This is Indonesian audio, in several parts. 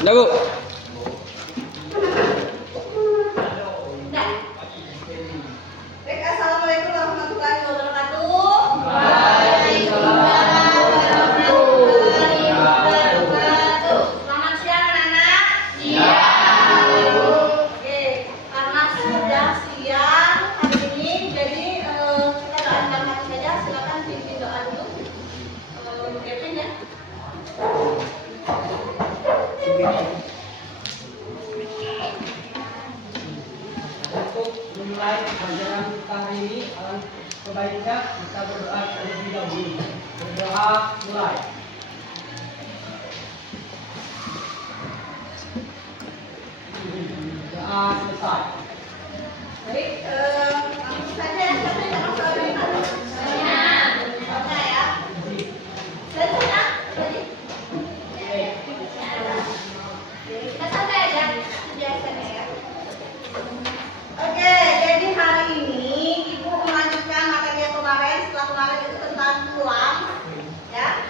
Udah, Bu. Baik, assalamualaikum warahmatullahi wabarakatuh. Selamat siang anak-anak. Oke, karena sudah siang hari ini, jadi kita doakan hati saja. Silakan pimpin doa dulu. Kevin ya. Untuk memulai pelajaran kita hari ini, alangkah baiknya kita berdoa terlebih dahulu. Berdoa mulai. Doa selesai. Baik, langsung saja ya. Siapa yang akan soal ini? Saya ya. Saya. Jadi. Kita santai aja. Biasanya ya. Oke, jadi hari ini Ibu melanjutkan materi yang kemarin. Setelah kemarin itu tentang tulang, ya.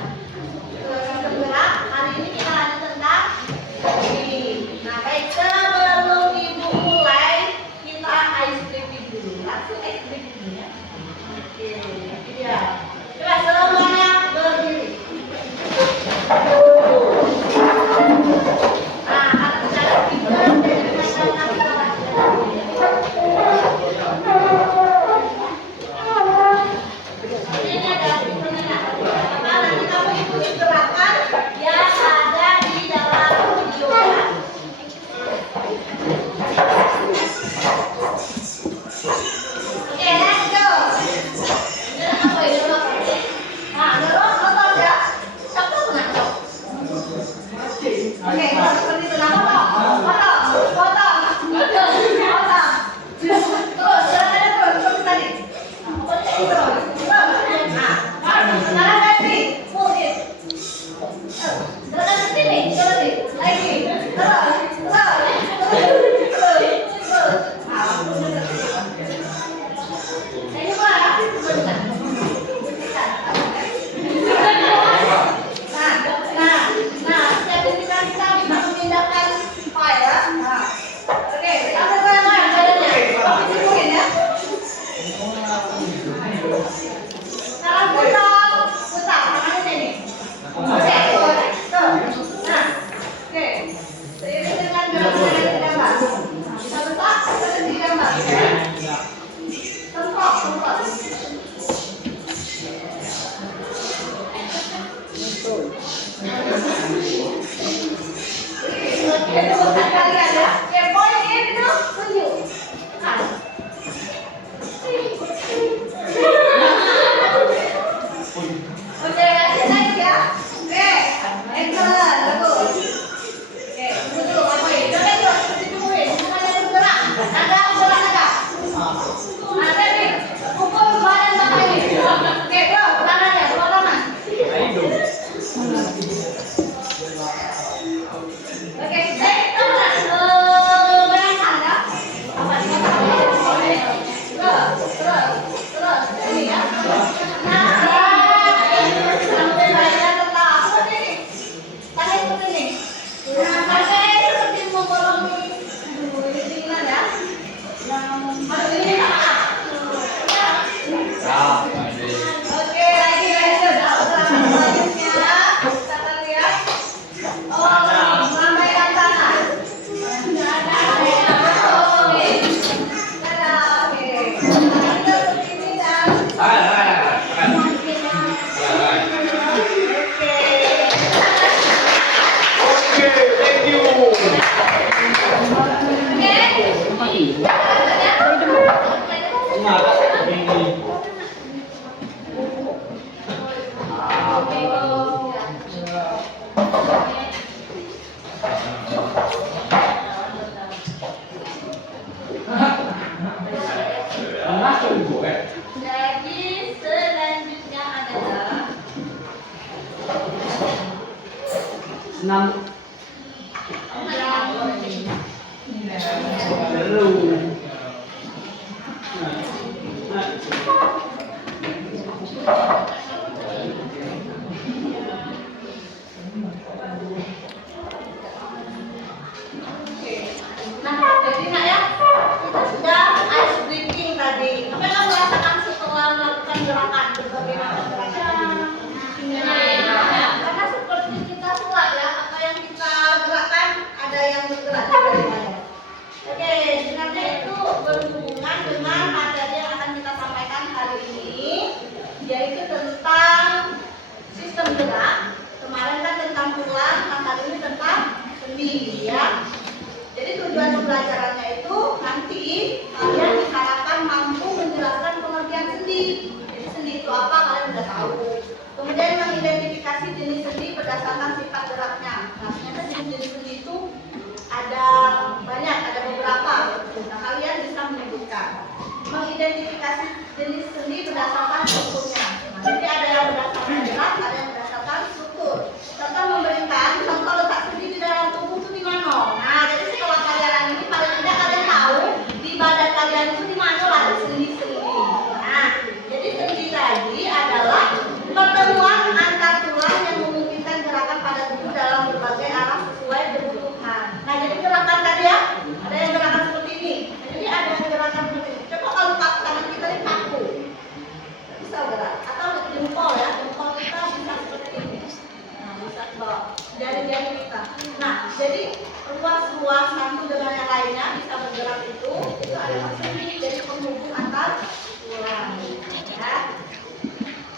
Yang bergerak. Hari ini kita lanjut tentang ini. Nah, baik, sebelum Ibu mulai, kita ice breaking dulu. Langsung ice breaking dulu ya. Oke, ini dia. Coba semuanya berdiri. Nah, anak cara kita dari masyarakat ini adalah permainan. Nanti kamu ikuti gerakan yang ada di dalam video ya. Oke, let's go. Gerak apa ya? Nah, dorong otot ya. Siapa menang? Oke, kalau seperti itu. Nah, potong. Terus, jalannya terus, seperti tadi. Pokoknya ini terus. Nah, sekarang ganti. Mungkin. Gerakan seperti ini, coba nih. Lagi. Terus. Saya coba ya. Nah, sertifikat kita bisa memindahkan file ya. Nah, oke, apa yang lain badannya? Oke, mungkin ya. Salam putar, tangannya sini. Oke, tuh. Nah, oke. Seiring dengan gerakan yang digambar. Bisa letak, bisa digambar. Semprot. Oke, bukan kalian ya. Oke, poin itu tunjuk. Nah. Oke, next ya. Oke, excellent, bagus. Oke, duduk, ngapain? Coba itu, seperti tungguin. Semuanya bergerak. Nada bergerak tegak. Nah, Kevin, pukul badan sama ini. Oke, bro, tangannya, dua tangan. Oke, bayangkan ya. Apa ini? Terus, ini ya. Nah, sampai badan tetap seperti ini. Tangan seperti ini. Nah, sampai seperti membolong ini tinggal ya. Harus ini sama. Oke, lagi guys, udah selanjutnya kita lihat. Melambaikan tangan. Jadi selanjutnya adalah Senam. identifikasi jenis sendi berdasarkan strukturnya. Nah, jadi ada yang berdasarkan gerak, ada yang berdasarkan struktur. Serta memberikan contoh letak sendi di dalam tubuh itu di mana. Nah, jadi sekolah kalian ini paling tidak kalian tahu di badan kalian itu di mana lah sendi-sendi. Nah, jadi sendi tadi adalah pertemuan antar tulang yang memungkinkan gerakan pada tubuh dalam berbagai arah sesuai kebutuhan. Nah, jadi gerakan tadi ya, ada yang gerakan seperti ini. Jadi ada yang gerakan seperti ini. Coba kalau tangan kita ini kaku, bisa gerak. Atau jempol ya, jempol kita bisa seperti ini. Nah, bisa bawa jari-jari kita. Nah, jadi ruas-ruas satu dengan yang lainnya bisa bergerak itu adalah sendi. Jadi penghubung antar tulang. Ya.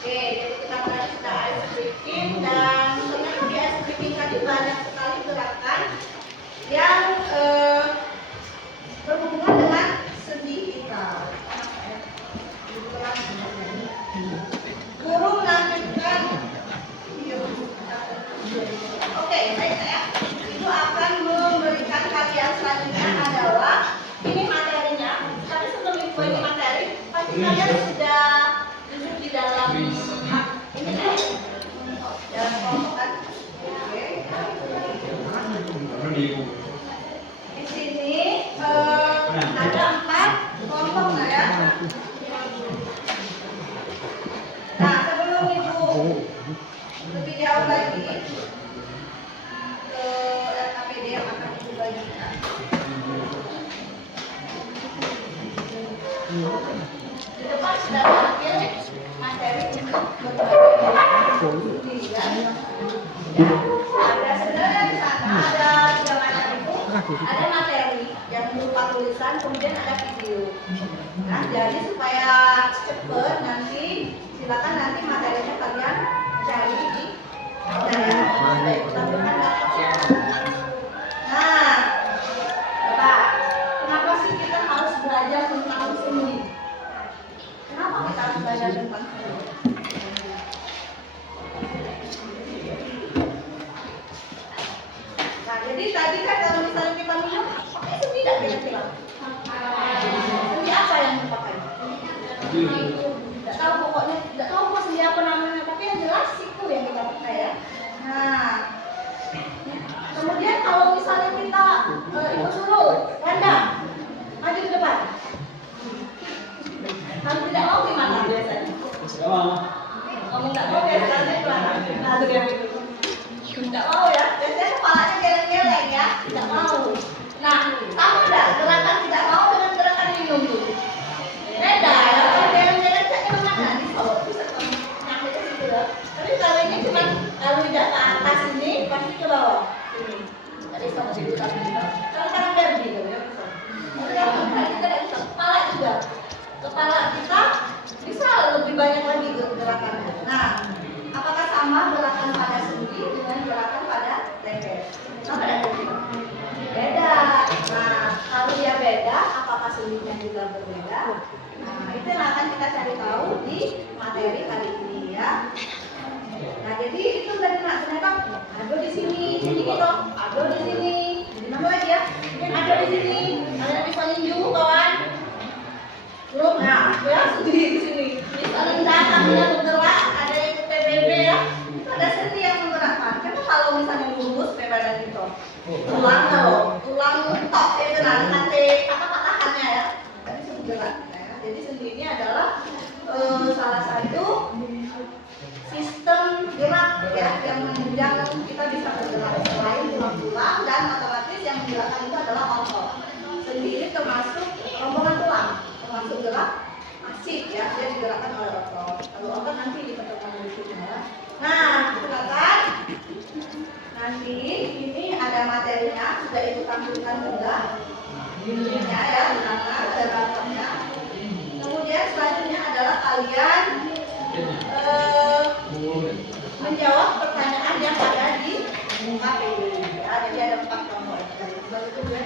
Oke, jadi kita tadi sudah ice breaking dan ternyata di ice breaking tadi banyak sekali gerakan yang berhubungan dengan sendi kita. Guru melanjutkan. Oke, baik ya. Itu akan memberikan kalian selanjutnya adalah ini materinya. Tapi sebelum info ini materi, pasti kalian sudah duduk di dalam ini dalam kelompok kan? Oke. Di sini ada 4 kelompok lah ya. Nah, sebelum ibu lebih jauh lagi ke LKPD yang akan ibu bagikan. Di depan sudah tampil materi untuk berbagi. Ada sebenarnya di sana ada 3 materi itu. Ada materi yang berupa tulisan, kemudian ada video. Nah, jadi supaya cepat nanti silakan nanti materinya kalian cari di Nah, Bapak, kenapa sih kita harus belajar tentang sendi? Kenapa kita harus belajar tentang sendi? Nah, jadi tadi kan kalau misalnya kita minum, pakai sendi tidak kira-kira? Sendi apa yang dipakai? Tidak tahu pokoknya, tidak tahu kok sendi apa namanya, tapi yang jelas itu yang kita pakai ya. Nah, kemudian kalau misalnya kita ikut suruh, Randa, maju ke depan. Kalau tidak mau gimana biasanya? Kamu nggak mau biasanya gimana? Nah, itu dia. Tidak mau ya, biasanya kepalanya geleng-geleng ya, tidak mau. Nah, sama enggak gerakan tidak mau dengan gerakan minum dulu? Beda ya, kalau geleng-geleng saya kemana? Di bawah, bisa nyampe ke situ ya. Tapi kalau ini cuma kalau lidah ke atas ini, pasti ke bawah. Ini, tadi sama di belakang kita. Kalau tangan derby gitu ya, bisa. Kalau kita tidak bisa, kepala juga. Kepala kita bisa lebih banyak lagi gerakannya. Nah, apakah sama gerakan pada sendi dengan gerakan pada leher? Sama dan berbeda? Beda. Nah, kalau dia beda, apakah sendinya juga berbeda? Nah, itu yang akan kita cari tahu di materi kali ini ya. Nah, jadi itu tadi ternyata ada di sini gitu, ada di sini. Di mana lagi ya? Ada di sini. Ada yang bisa ninju kawan. Belum ya, di sini. Bisa nendang, ada bergerak, ada yang PBB ya. Itu ada sendi yang menggerakkan. Coba kalau misalnya lurus badan itu, tulang loh, tulang tok itu nanti patah-patahannya ya. Tapi sendi gerak. Ya. Jadi sendi ini adalah salah satu sistem gerak ya yang menunjang kita bisa bergerak selain tulang-tulang dan otomatis yang menggerakkan itu adalah otot. Sendi ini termasuk rombongan tulang. Masuk gerak asik ya, dia digerakkan oleh otot. Kalau otot nanti dipertemukan berikutnya. Nah, silakan. Nanti ini ada materinya sudah ibu tampilkan juga. Ininya ya, ada rapornya. Kemudian selanjutnya adalah kalian menjawab pertanyaan yang ada di KPU. Ya, jadi ada 4 kelompok. Begitu ya.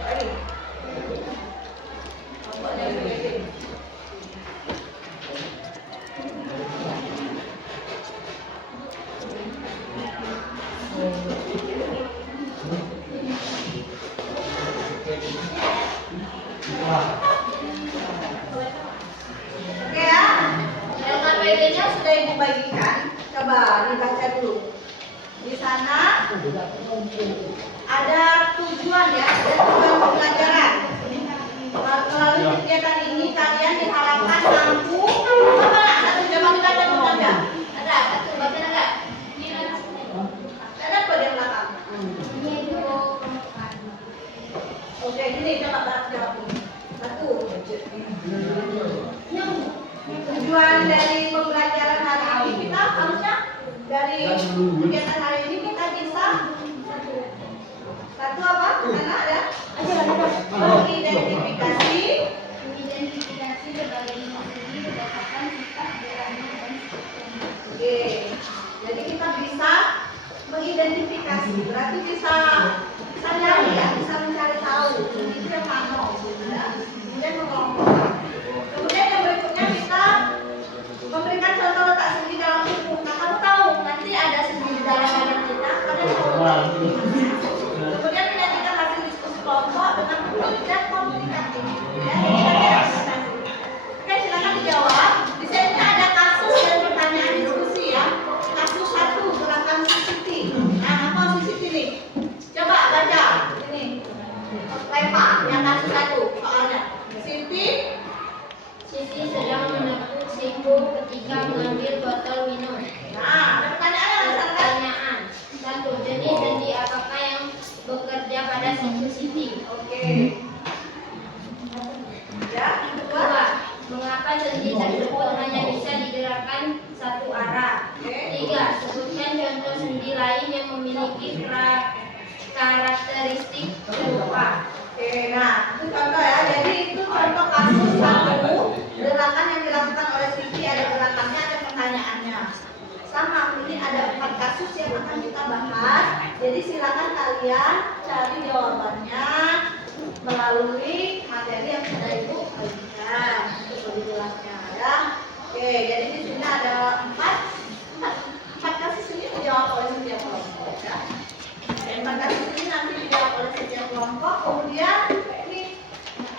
Baik. materinya sudah Ibu bagikan. Coba dibaca dulu. Di sana ada tujuan ya, ada tujuan pembelajaran. Melalui kegiatan ini kalian diharapkan mampu apa nak? Satu coba dibaca dulu aja. Ada satu baca enggak? Ada apa di belakang? Oke, gini coba jawab dulu. Satu. Tujuan dari pembelajaran hari ini kita harusnya dari kegiatan hari ini kita bisa satu apa? Karena ada mengidentifikasi berbagai individu berdasarkan sifat geraknya dan strukturnya. Oke, jadi kita bisa mengidentifikasi, berarti bisa nyari ya, bisa mencari tahu itu yang mana, ya. Kemudian mengelompokkan. Kemudian yang berikutnya kita memberikan contoh letak sendi dalam tubuh. Nah, kamu tahu nanti ada sendi di dalam badan kita, kalian tahu. Kemudian menyajikan hasil diskusi kelompok dengan bentuk dan komunikatif. Ya, oke, silakan dijawab. Di sini ada kasus dan pertanyaan diskusi ya. Kasus 1, gerakan Siti. Nah, apa Siti nih? Coba baca ini. Lempar yang kasus 1 soalnya. Siti sedang menepuk siku ketika mengambil botol minum. Nah, ada pertanyaan. 1. Jenis sendi apakah yang bekerja pada siku Siti? Oke. Ya, kedua. Mengapa sendi tersebut hanya bisa digerakkan satu arah? 3. Sebutkan contoh sendi lain yang memiliki karakteristik serupa. Oke, nah itu contoh ya. Jadi itu contoh kasus 1, gerakan yang dilakukan oleh Siti, ada gerakannya, ada pertanyaannya. Sama, ini ada 4 kasus yang akan kita bahas. Jadi silakan kalian cari jawabannya melalui materi yang sudah Ibu bagikan untuk lebih jelasnya ya. Oke, jadi di sini ada 4 kasus ini dijawab oleh setiap kelompok ya. 4 kasus ini nanti dijawab oleh setiap kelompok. Kemudian ini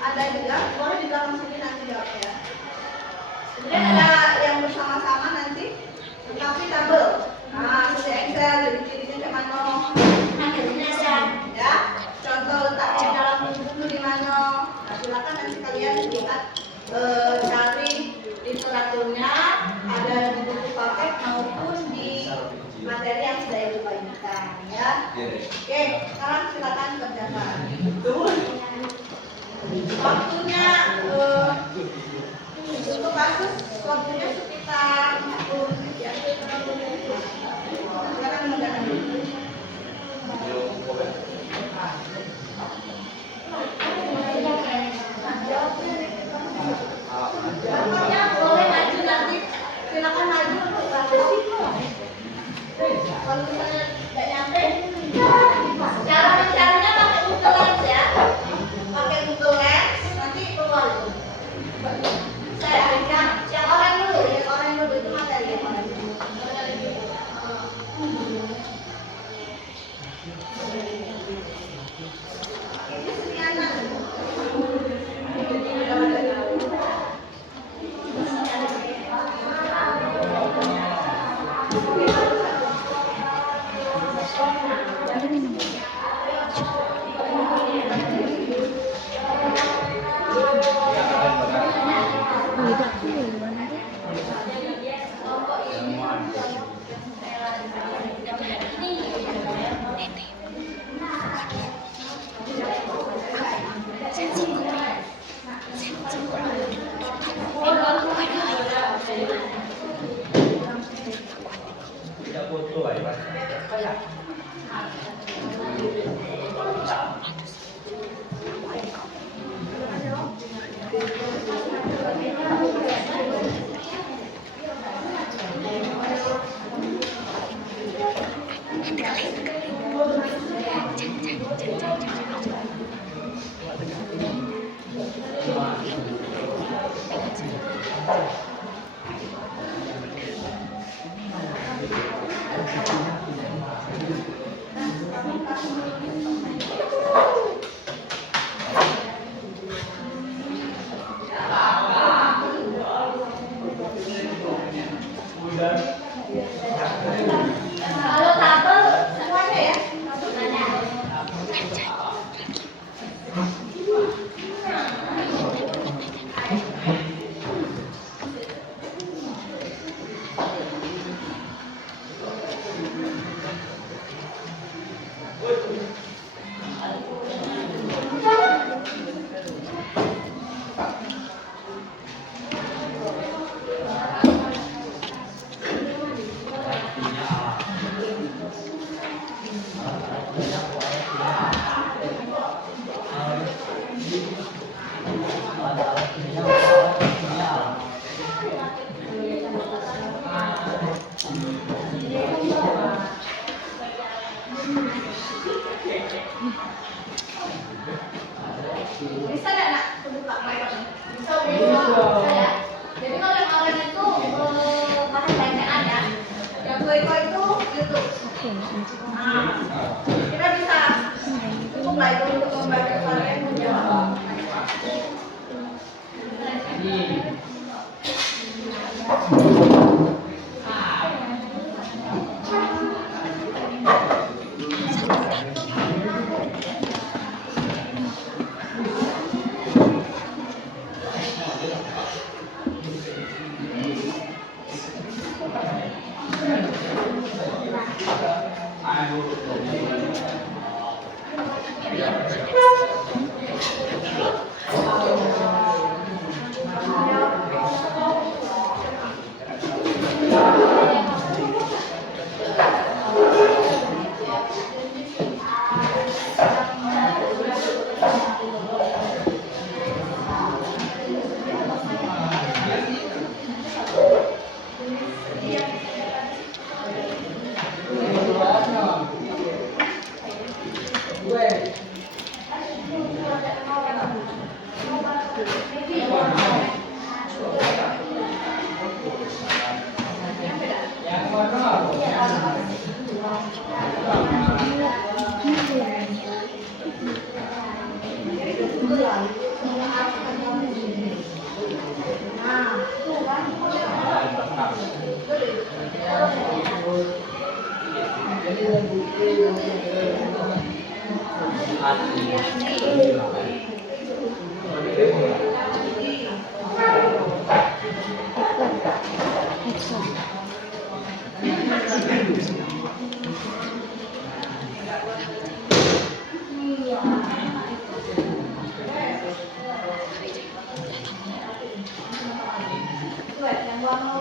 ada juga, boleh di belakang sini nanti jawabnya. Kemudian ada yang bersama-sama nanti tetapi tabel. Nah, seperti Excel, jadi cirinya kemana? Ini ada ya. Contoh letaknya dalam buku di mana? Nah, silakan nanti kalian lihat cari literaturnya, ada di buku paket maupun di materi yang sudah Ibu bagikan ya. Oke, sekarang silakan kerjakan. Waktunya untuk kasus waktunya sekitar 40 menit ya. Silakan mengerjakan dulu. Jawabnya boleh maju nanti, silakan maju untuk praktek. Kalau misalnya tidak nyampe, cara mencarinya pakai Google Lens ya. Pakai Google Lens, nanti keluar itu. Saya akan yang orang dulu, itu materi yang orang dulu. Ini sekianan. Kalau tabel semuanya ya. Bisa nggak nak buka mic-nya? Bisa. Ya. Jadi kalau yang orang itu bahan bacaan ya, yang koi-koi itu YouTube. Kita bisa cukup lah itu untuk membantu kalian menjawab.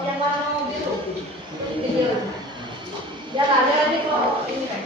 Yang warna biru. Ya lah, ada kok ini kan.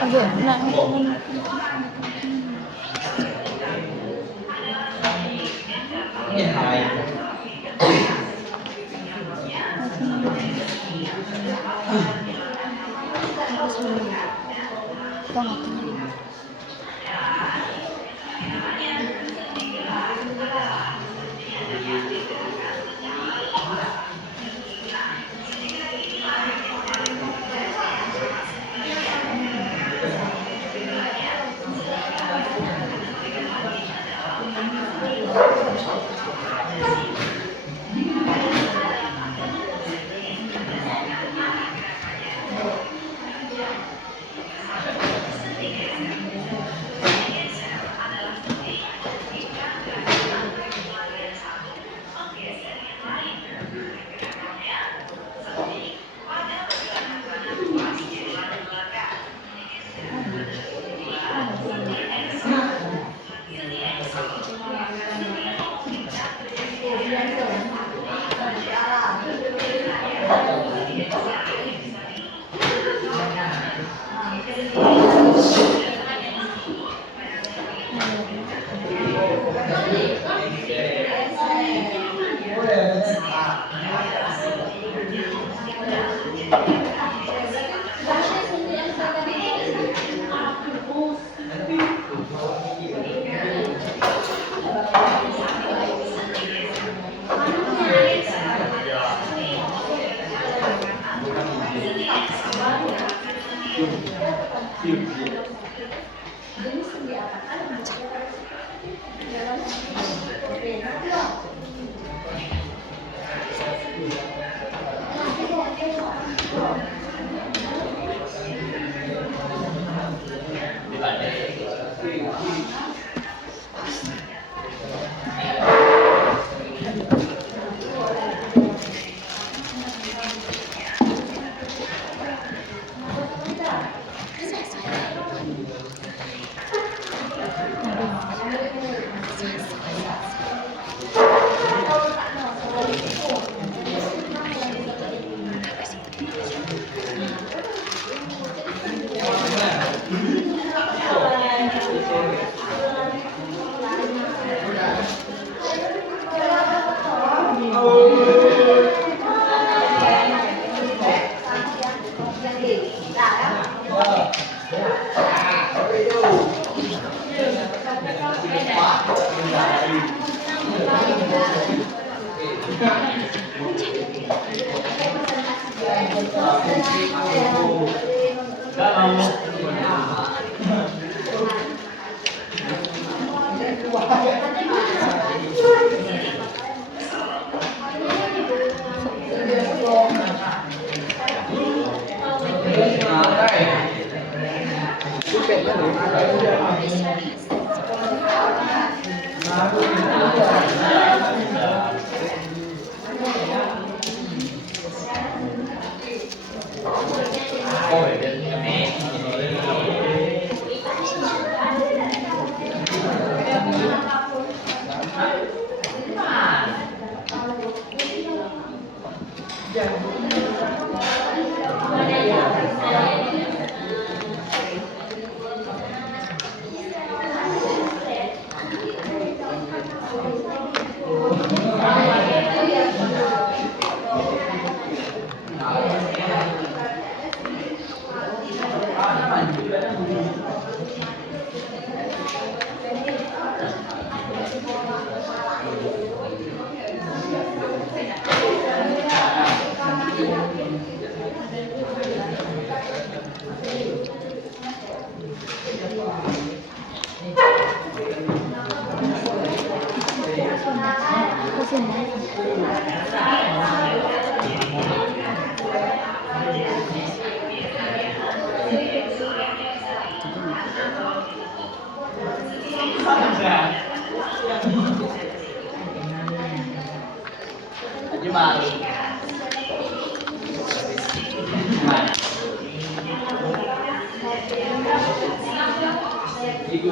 Agak nak Itu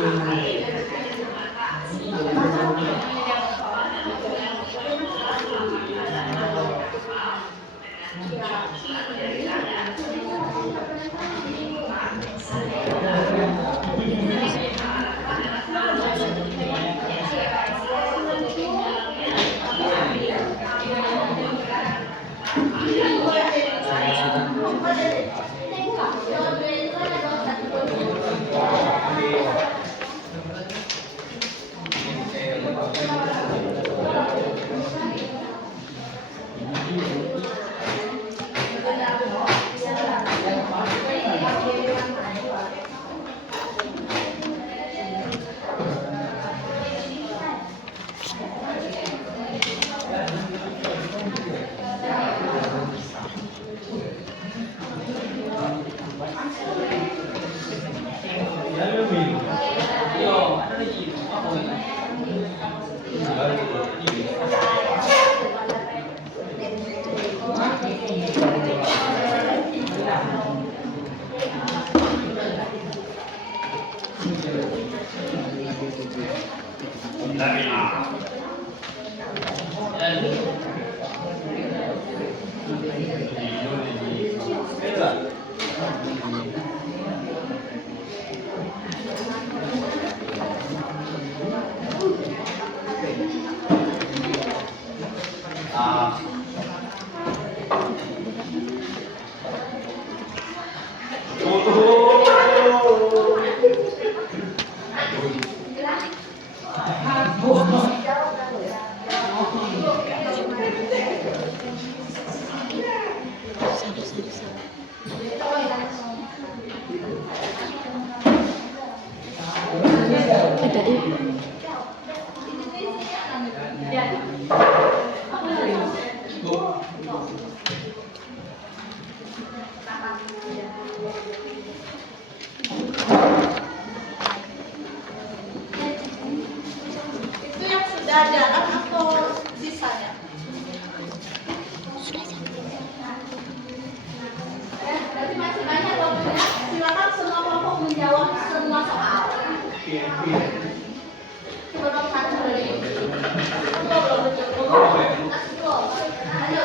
yang sudah jalan atau sisanya? Berarti masih banyak waktunya. Silakan semua kelompok menjawab semua soal. Coba dong satu lagi. Ayo,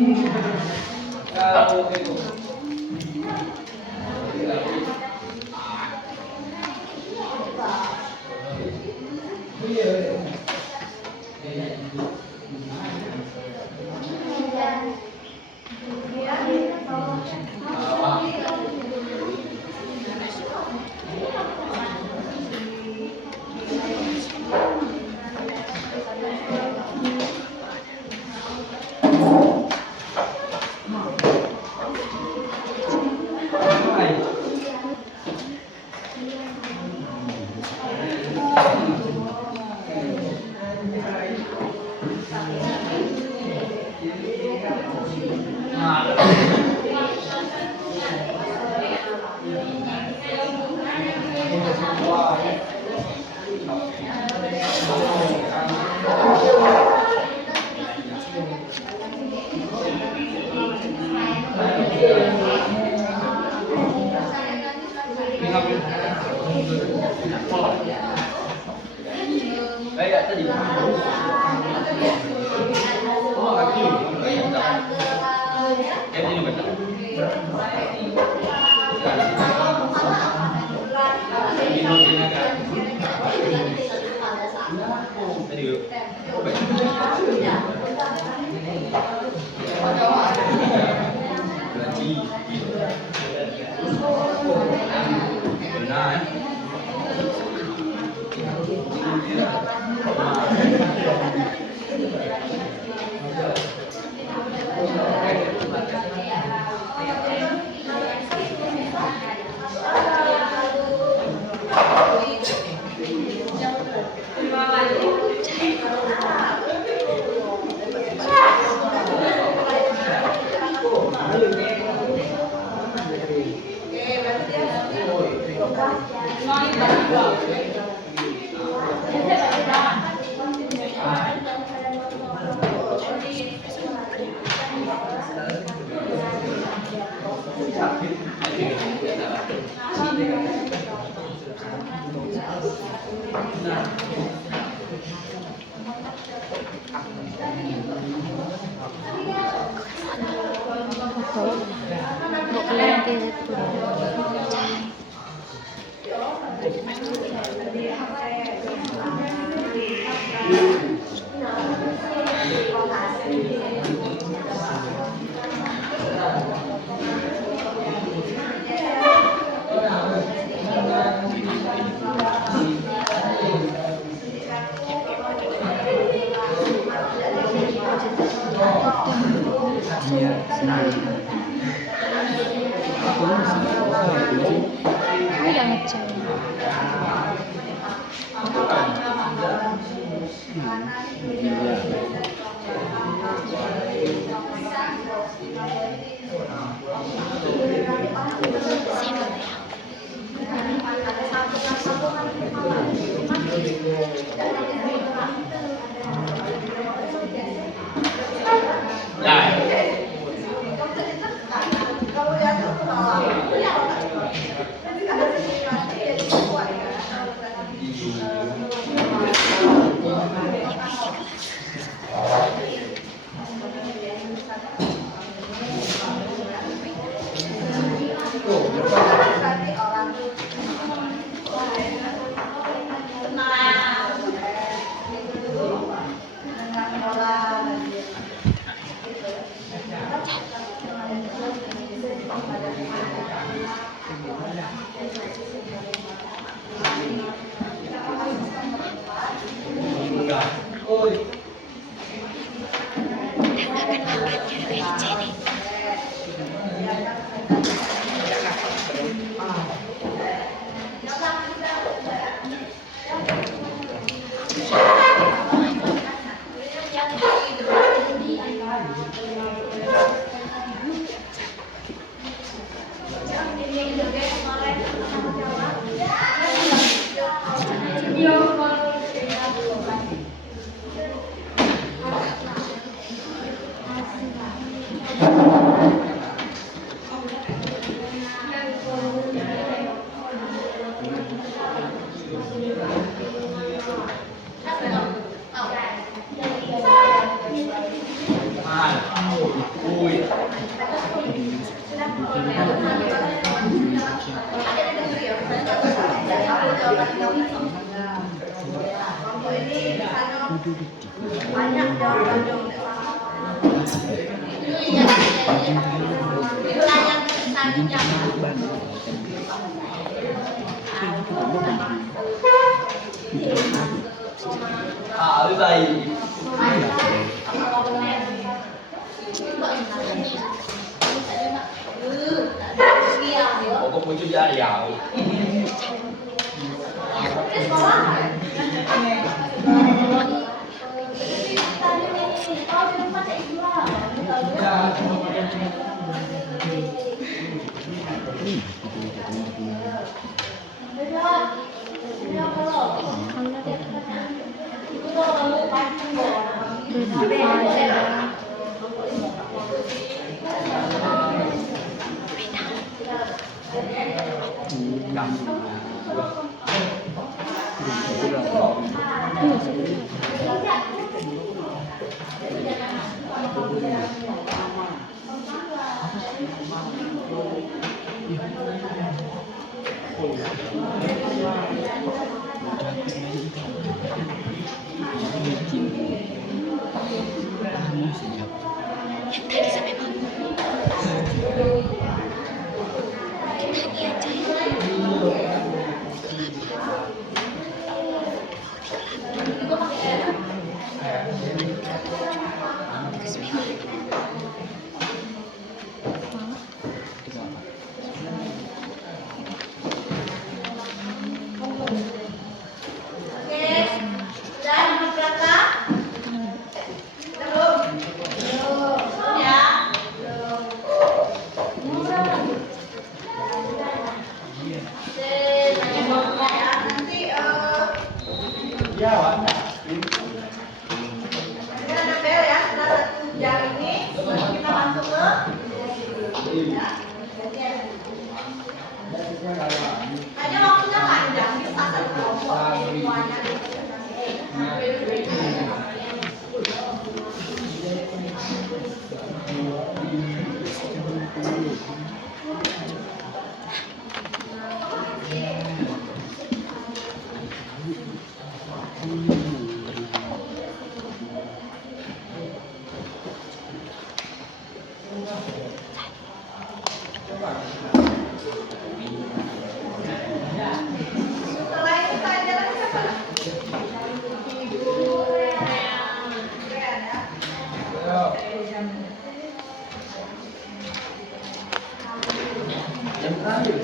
Udah ngecek. Untuk ini misalnya banyak jawaban-jawaban. Wilayah selanjutnya. Lebih baik. Pokok muncul di Riau. Hanya waktunya panjang, bisa satu kelompok semuanya. Setelah itu pelajaran siapa? Ibu Ren ya. Yang terakhir.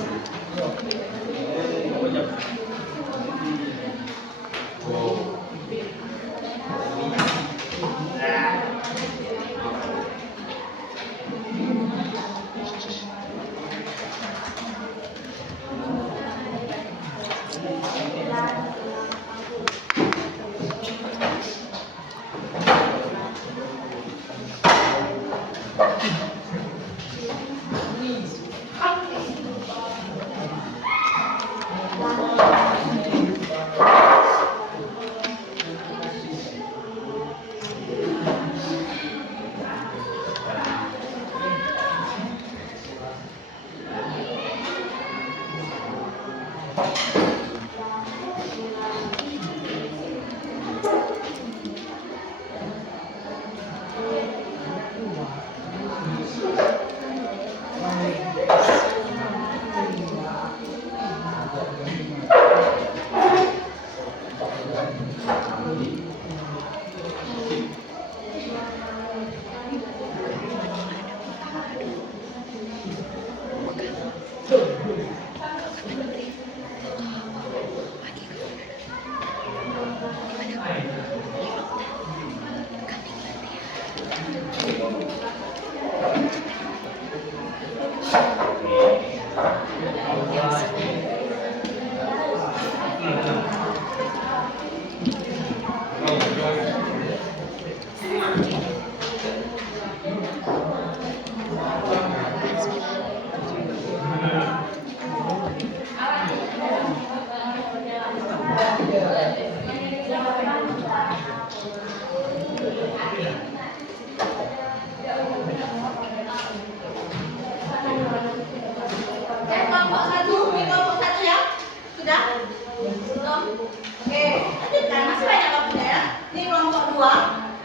Oke, lanjutkan. Masih banyak waktunya ya. Ini kelompok 2.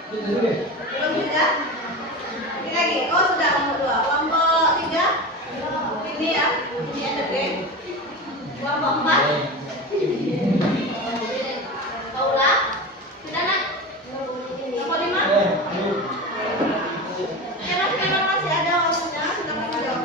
Belum juga? Ini lagi. Oh, sudah kelompok 2. Kelompok 3. Ini ya. Ini ada B. Kelompok 4. Paula. Sudah nak? Kelompok 5. Memang masih ada waktunya. Sudah menjawab.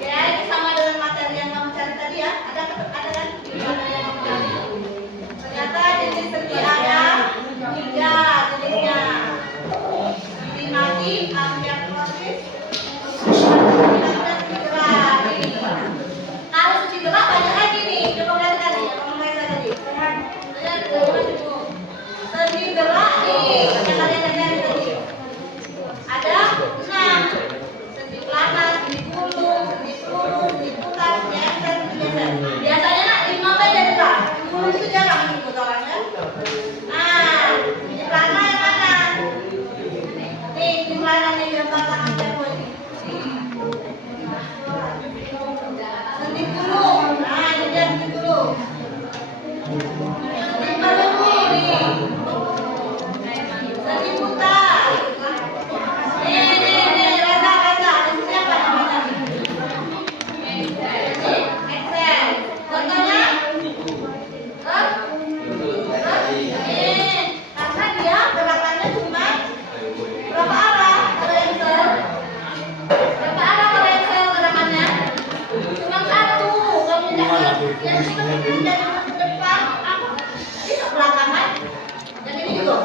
Ya, ini sama dengan materi yang kamu cari tadi ya. Ada kan? Ada yang kamu cari. Ternyata jenis seni ada 3 jenisnya. Seni mati, ambiak kronis, dan seni gerak. Kalau seni gerak banyak lagi nih. Coba perhatikan nih, kamu main tadi. Seni gerak nih, yang kalian cari tadi. Ada 6. Seni pelana, seni gulung, seni peluru, seni putar, nyenter, geser. Biasanya nak 5 beda juga. Gulung itu jarang ikut orang kan. Nah, seni pelana yang mana? Nih, seni pelana nih gambar tangan tempo ini. Seni gulung, nah ini dia seni gulung. Seni peluru nih. Seni putar. Nih, Reza, ini siapa namanya? Excel. Contohnya? Karena dia gerakannya cuma berapa arah kalau Excel? Berapa arah kalau Excel gerakannya? Cuma 1. Kamu jangan yang dari depan, bisa belakangan. Dan ini juga.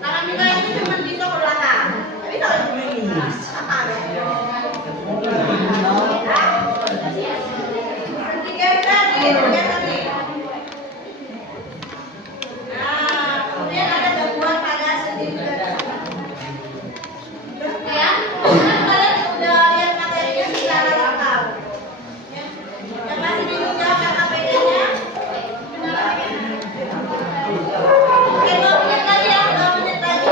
Tangan kita itu cuma bisa ke belakang. Tapi kalau begini, apa ada? Nanti geser nih. Nah, kemudian ada gangguan pada sendi dada. Ya, kan kalian sudah lihat materinya secara lengkap. Ya. Yang masih bingung jawab apa bedanya? Oke, 2 menit lagi ya, 2 menit lagi.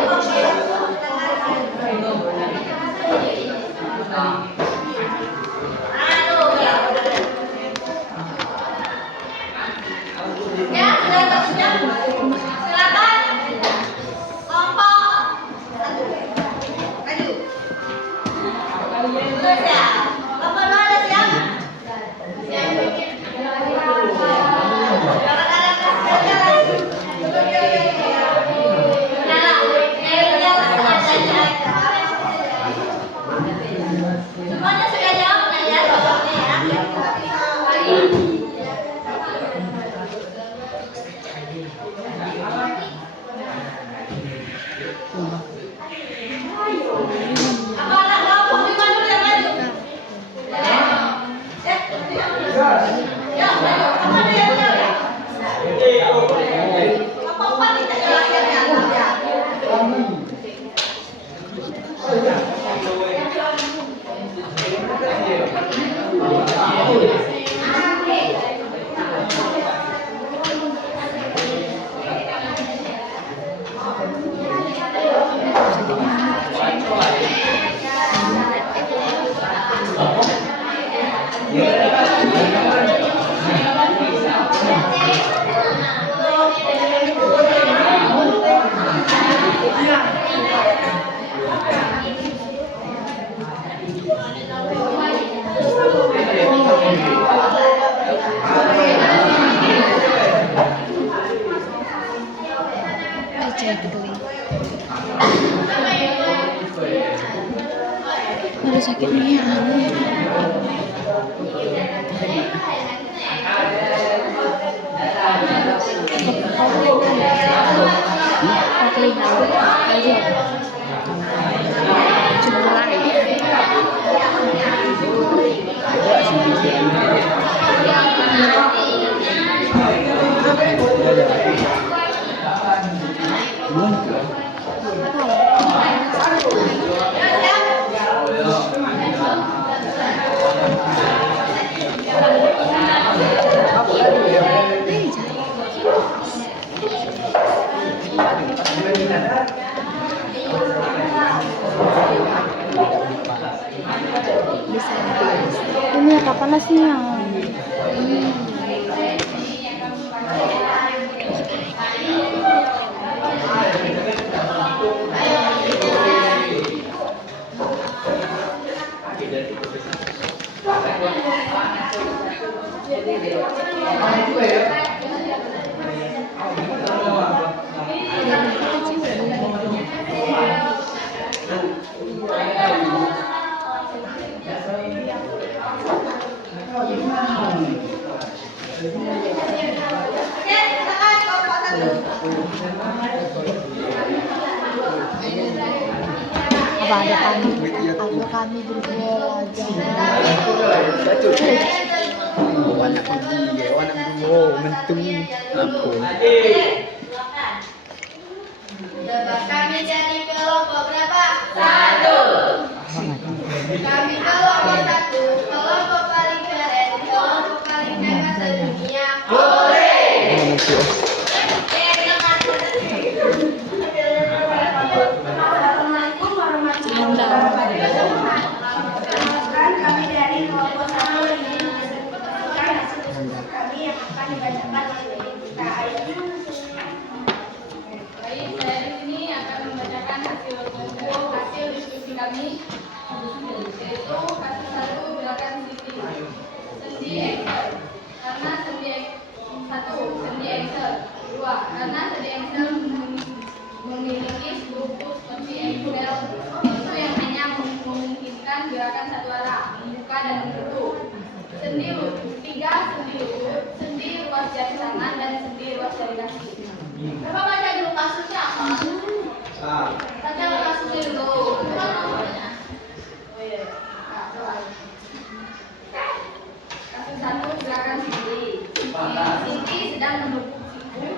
Aduh, ya. Ya, sudah bersiap. Silakan. Kelompok 1. Maju. Sudah siap. Kelompok 2 ada siap? Siap. Rekan-rekan sekalian. Semuanya sudah jawab nggak ya jawabnya ya? Apa anak kelompok 5 dulu yang maju? Ya, maju. Apa dia yang ya? Kelompok 4 kita jelaskan ya. sakitnya. Ini apa panasnya? Apa ada kami berdua aja. Anak dia, anak dua, mentung aku. Kami jadi kelompok berapa? 1. Kami kelompok 1, kelompok paling keren, kelompok paling hebat sedunia. Boleh. Kami dari kelompok 1 ini menunjukkan hasil diskusi kami yang akan dibacakan oleh kita. Baik, saya di sini akan membacakan hasil diskusi kami, yaitu kasus 1 gerakan sisi sendi Excel. Karena sendi 1 sendi Excel, 2 karena sendi Excel memiliki struktur seperti Excel itu yang hanya memungkinkan gerakan satu arah, membuka dan menutup. Sendi 3 sendi lutut, sendi ruas jari tangan dan sendi ruas jari kaki. Bapak baca dulu kasusnya apa? Baca kasusnya dulu. Apa namanya? Oh iya. Kasus 1 gerakan Siti. Siti sedang menepuk siku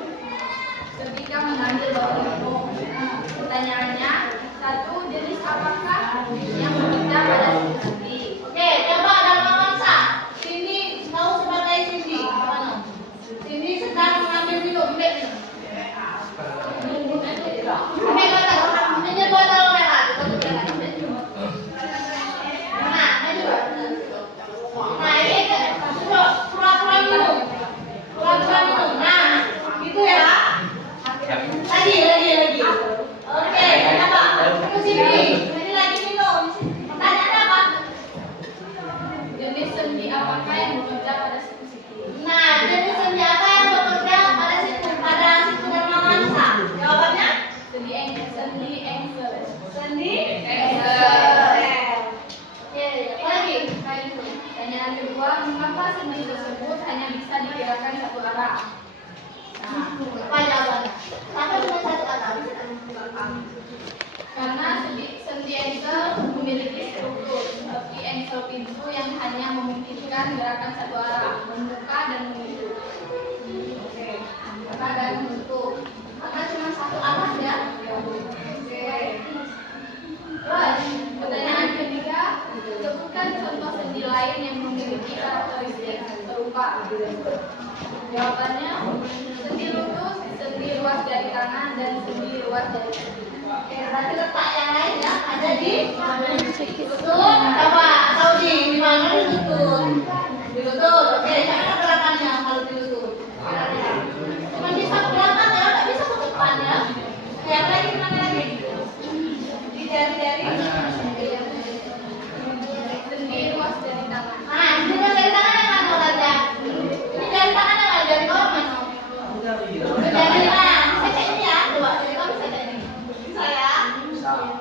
ketika mengambil bawang limau. Pertanyaannya, 1 jenis apakah yang berbeda pada Siti? Oke, coba dalam bangsa. Sini mau sebagai Sindi. Sindi sedang mengambil minum. Lagi. Oke, kenapa? Terus ini lagi minum. Pertanyaannya apa? Jenis sendi apakah yang bekerja pada siku Siti? Nah, jenis sendi apa yang bekerja pada situ Dharma Wangsa? Jawabannya? Sendi Excel. Sendi Oke, apa lagi? Pertanyaan kedua, mengapa sendi tersebut hanya bisa digerakkan satu arah? Nah, Apa jawabannya? Apa cuma satu kata? karena sendi Excel memiliki struktur seperti Excel pintu yang hanya memungkinkan gerakan satu arah, membuka dan menutup. Oke, membuka dan menutup. Maka cuma satu arah ya? Oke. Terus, pertanyaan ketiga, sebutkan contoh sendi lain yang memiliki karakteristik serupa. Jawabannya, sendi lutut, sendi ruas jari tangan, dan sendi ruas jari kaki. Oke, berarti letak yang lain ya ada di lutut. Coba Saudi, di mana di lutut? Di lutut. Oke, cara gerakannya kalau di lutut. Cuma bisa ke belakang ya, nggak bisa ke depan ya. Yang lagi mana lagi? Di jari-jari. Sendi ruas jari tangan. Nah, di jari tangan yang mana Raja? Di jari tangan yang mana? Jari bawah mana? Jari tangan. Bisa kayak ini ya, coba jari kamu bisa kayak ini. Bisa ya?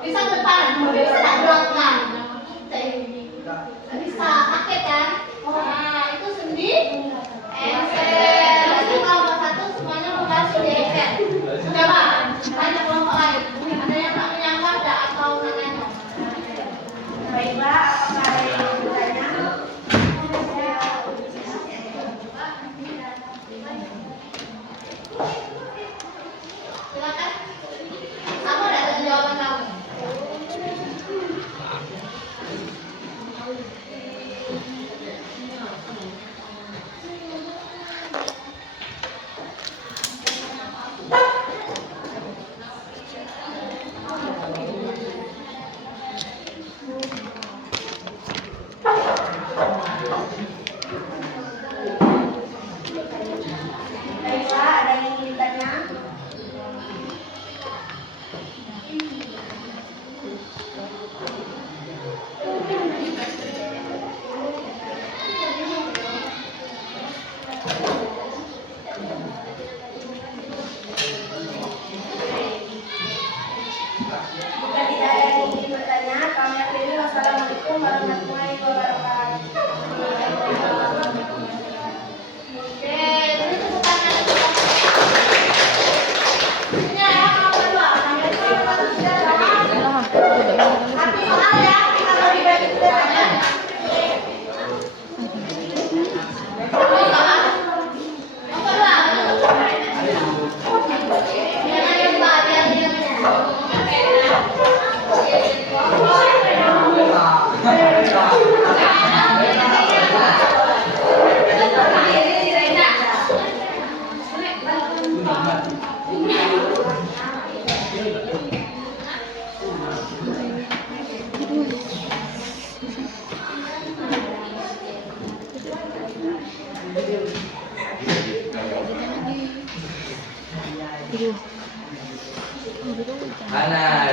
Bisa ke depan, bisa nggak belakang? Kayak ini. Jika tidak ada yang ingin bertanya, kami akhiri. Wassalamualaikum warahmatullahi wabarakatuh. Oke, ini tepukannya. Ini ya, kamu berdua. Sampai jumpa di video selanjutnya. Satu soal ya, kita bagi bagi bertanya.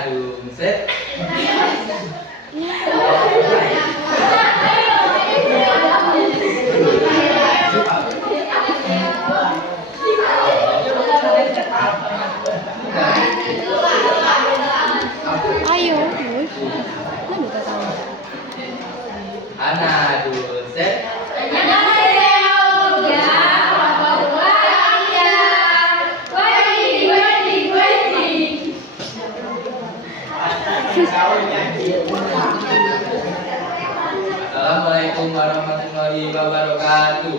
Aduh, set. Ayo, kan udah tahu. Aduh, set. Assalamualaikum warahmatullahi wabarakatuh.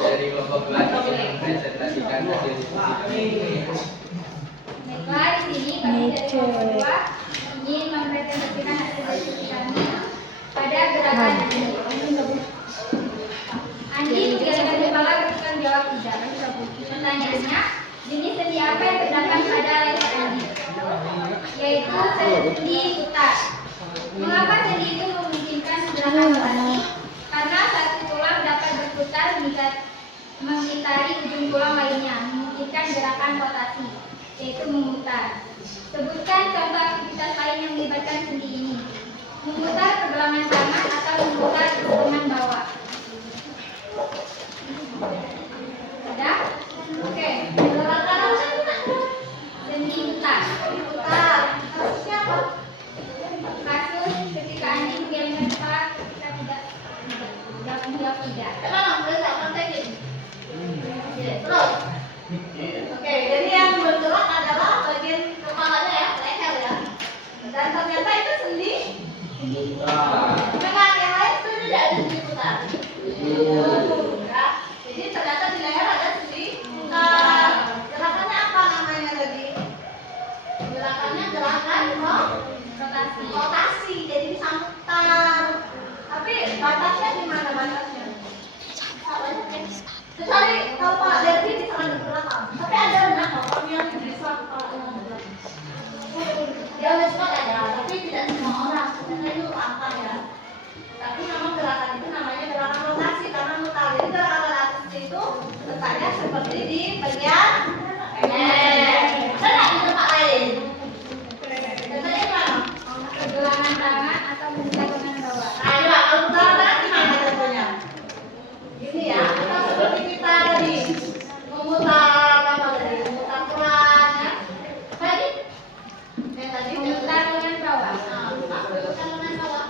Dari kelompok laki presentasikan hasil diskusi kami. Baiklah, di sini kami dari kelompok 2 ingin mempresentasikan hasil diskusi kami pada gerakan Andi. Andi menggelengkan kepala ketika menjawab tidak. Pertanyaannya, jenis sendi apa yang terdapat pada leher Andi? Yaitu sendi putar. Mengapa sendi itu memungkinkan gerakan rotasi? Karena satu tulang dapat berputar mengitari ujung tulang lainnya, memungkinkan gerakan rotasi, yaitu memutar. Sebutkan contoh aktivitas lain yang melibatkan sendi ini. Memutar pergelangan tangan atau memutar pergelangan bawah. Ada? Oke. Sendi putar. Kasusnya apa? Kasus ketika Andi menggelengkan kepala ketika tidak menjawab tidak. Terus. Oke, jadi yang bergerak adalah bagian kepalanya ya, leher ya. Dan ternyata itu sendi. Memang yang lain itu tidak ada sendi putar. Ya. Jadi ternyata di leher ada sendi. Gerakannya apa namanya tadi? Gerakannya gerakan rotasi. Jadi bisa mutar. Tapi batasnya di mana batasnya? Kecuali kalau Pak Devi bisa ada belakang. Tapi ada beberapa orang yang bisa kepalanya ke belakang. Dia bisa ada, tapi tidak semua orang. Karena itu apa ya? Tapi memang gerakan itu namanya gerakan rotasi karena mutar. Jadi gerakan rotasi itu letaknya seperti di bagian benar di tempat lain. Contohnya mana? Pergelangan tangan atau memutar lengan bawah. Ayo, kalau mutar tangan gimana contohnya? Ini ya, atau seperti kita tadi memutar apa tadi? Memutar keran ya. Tadi yang tadi Memutar lengan bawah. memutar lengan bawah.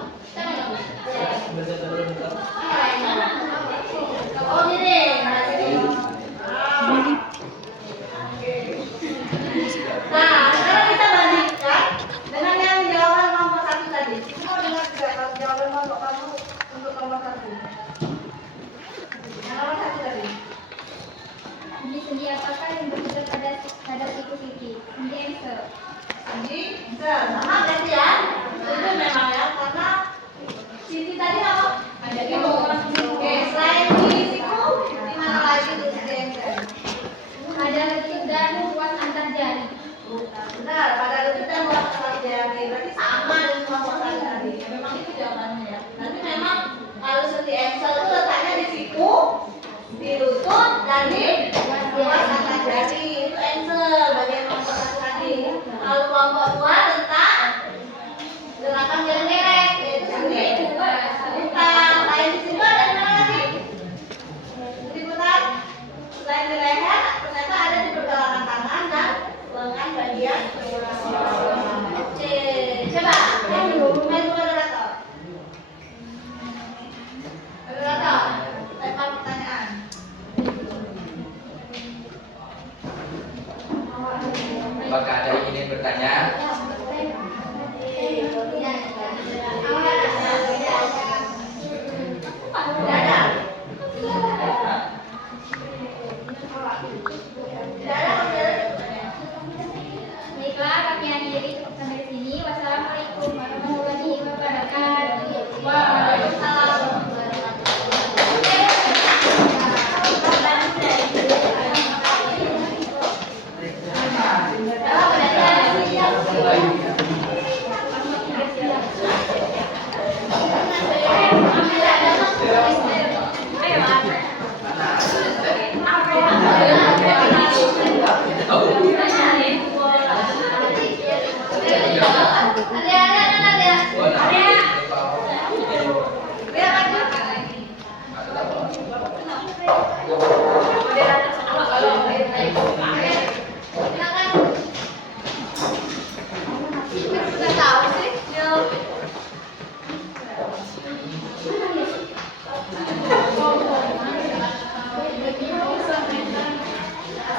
Oh gini, nah gini. Nah, sekarang kita bandingkan dengan yang jawaban nomor 1 tadi. Kamu dengar tidak kalau jawaban nomor kamu untuk nomor 1? Yang nomor 1 tadi. Sendi apakah yang berada pada siku-siku? Sendi Engsel. Jadi, sama berarti ya. Itu memang ya, karena Siti tadi apa? Ada di bawah. Oke, selain di siku, di mana lagi tuh Siti Engsel? Ada letih dan ruas antar jari. Benar, pada letih dan ruas antar jari. Berarti sama dengan nomor 1 tadi. Memang itu jawabannya ya. Nanti memang kalau Siti Engsel itu letaknya di siku, di lutut, dan di ruas antar jari. Itu Engsel bagian nomor 1. Apakah ada yang ingin bertanya? Baiklah, kami akhiri sampai sini. Wassalamualaikum warahmatullahi wabarakatuh. Waalaikumsalam.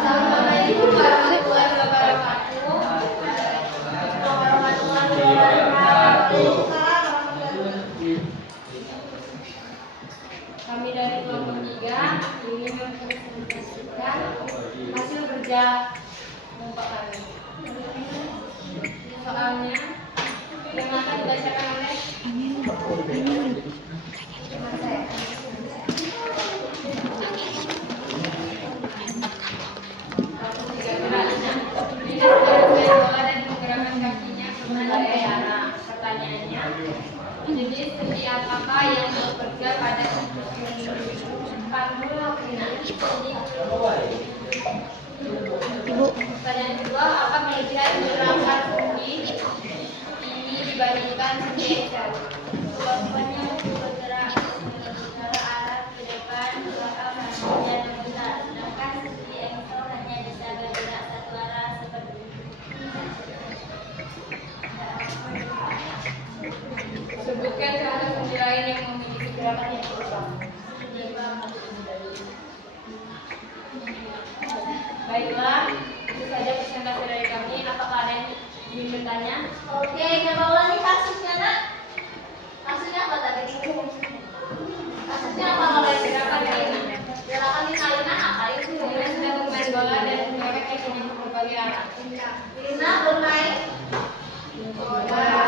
Assalamualaikum warahmatullahi wabarakatuh. Kami dari kelompok 3 ingin mempresentasikan hasil kerja kelompok kami. Soalnya yang akan dibacakan oleh teman saya. Bola dan menggerakkan kakinya kemana ya? Pertanyaannya, jenis sendi apakah yang bekerja pada panggul Pertanyaan kedua, apa kelebihan gerakan sendi ini dibandingkan sendi ekser? Jawabannya bergerak secara arah ke depan, ke belakang, dan memutar. Sedangkan sendi ekser hanya bisa bergerak satu arah seperti ini. Sebutkan contoh sendi lain yang memiliki gerakan yang berulang. Baiklah, itu saja presentasi dari kami. Apakah ada yang ingin bertanya? Oke, coba ulangi kasusnya, Nak. Kasusnya apa tadi? Kasusnya apa kalau yang gerakan ini? Gerakan ini Lina apa itu? Lina sedang bermain bola dan menggerakkan kakinya ke berbagai arah. Lina bermain bola.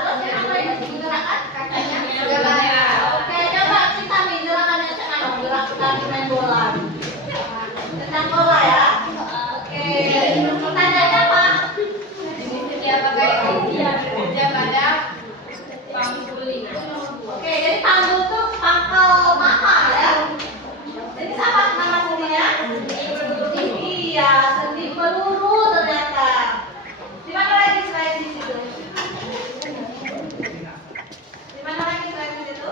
Terus yang apa itu gerakan kakinya? Berbagai arah. Oke, coba kita nih gerakannya sekarang gerakan main bola. Tentang bola ya. Oke. Pertanyaannya apa? Jenis sendi apakah yang bekerja pada panggul Lina? Oke, jadi panggul tuh pangkal mahal ya. Jadi apa nama sendinya? Iya, sendi peluru ternyata. Di mana lagi selain di situ? Di mana lagi selain di situ?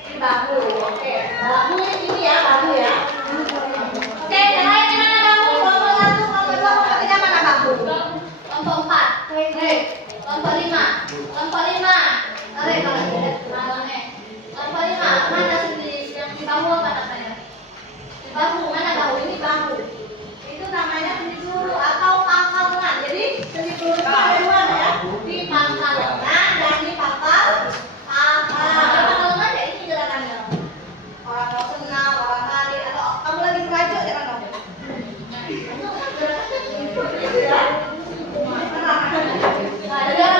Ini bahu. Oke, bahu ini ya, bahu ya. Oke, yang lain di mana bahu? Kelompok 1, kelompok 2, kelompok 3 mana bahu? Kelompok 4. Kelompok 5. Kelompok 5. Tarik kalau tidak malangnya. Kelompok 5. Mana sendi yang di bahu apa namanya? Di bahu, mana bahu? Ini bahu. Itu namanya sendi peluru atau pangkal lengan. Jadi sendi peluru itu ada dua ya. Di pangkal lengan dan di pangkal pangkal lengan ya ini gerakannya. Orang mau senam, orang lari atau kamu lagi belajar ya kan? Nah, jadi orang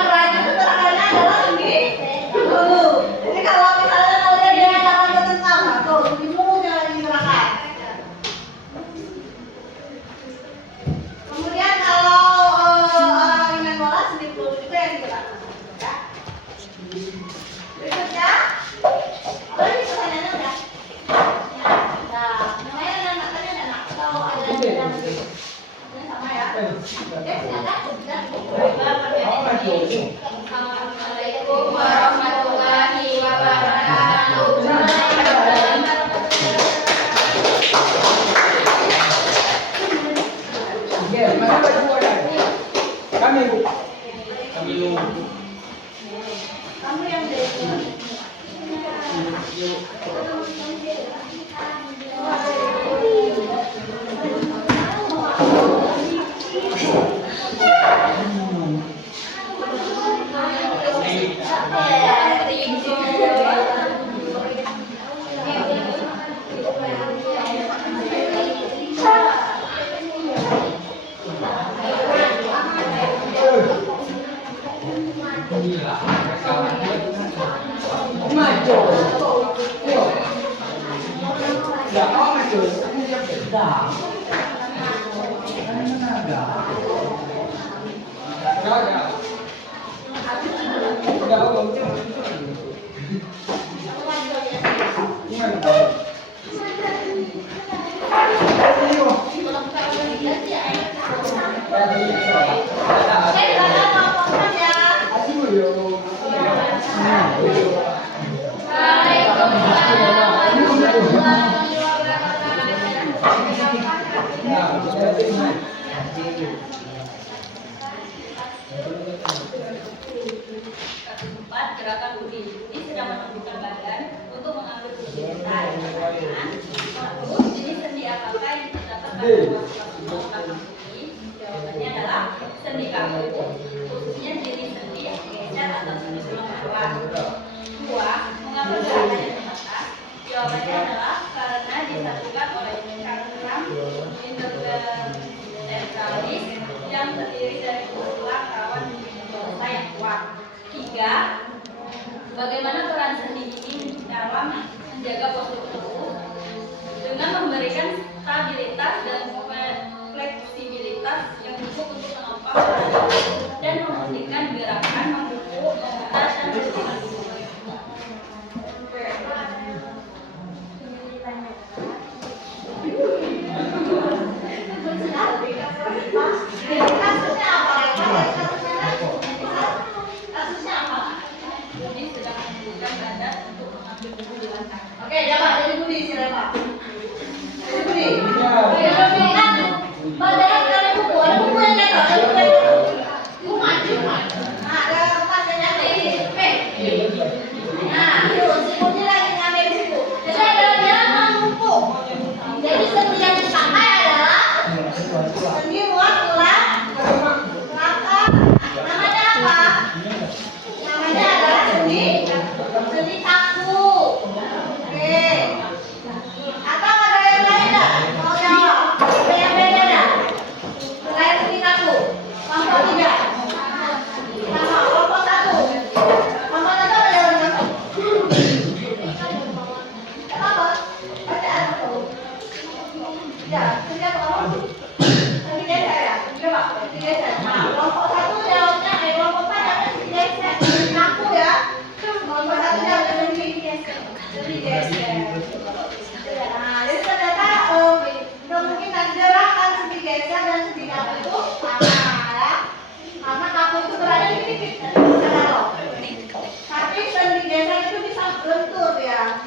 belajar itu gerakannya adalah ini dulu. Jadi kalau misalnya kalian dia akan bertentang, tuh sendi peluru yang digerakkan. Kemudian kalau orang main bola sendi peluru juga yang digerakkan. Ya. Berikutnya, ini pertanyaannya udah. Nah, namanya ada anak tadi ada anak atau ada yang sama ya. Oke, silakan. Assalamualaikum warahmatullahi wabarakatuh. Keempat, gerakan Uni. Uni sedang menentukan badan untuk mengambil posisi besar. Satu, jenis sendi apakah yang terdapat pada belakang Uni? Jawabannya adalah sendi kaku, khususnya jenis sendi yang geser atau sendi tulang bawah. Dua, mengapa gerakan yang terbatas? Jawabannya adalah karena disatukan oleh cakram intervertebralis yang terdiri dari tulang rawan dorsal yang kuat. Tiga, bagaimana peran sendi ini dalam menjaga postur tubuh? Dengan memberikan stabilitas dan fleksibilitas yang cukup untuk menopang dan memungkinkan gerakan memukul, memutar, dan bergerak. Ini sedang menentukan badan untuk mengambil posisi belakang. Oke, dapat jadi Budi siapa? Jadi Budi. Oke, kan badan ada buku yang jatuh, ada buku yang jatuh. Buku maju. Nah, ada kertas yang jatuh. Nah, yuk, si Budi lagi ngambil buku. Jadi ada dia buku. Jadi sendi yang dipakai adalah sendi luar tulang belakang. Namanya apa? Namanya adalah sendi kaku. Oke. Atau ada yang lain enggak? Mau jawab? Ada yang beda enggak? Selain sendi kaku. Kelompok 3. Sama kelompok 1. Kelompok 1 ada yang jawab? Apa? Bacaan apa? Ya, sendi apa? Sendi geser ya? Coba, sendi geser. Nah, kelompok 1 jawabnya, kelompok 4 jawabnya sendi geser. Kaku ya. Kelompok 1 jawabnya sendi geser. Sendi geser. Nah, jadi ternyata kemungkinan gerakan sendi geser dan sendi kaku itu sama ya. Karena kaku itu berada di titik tapi sendi geser itu bisa lentur ya.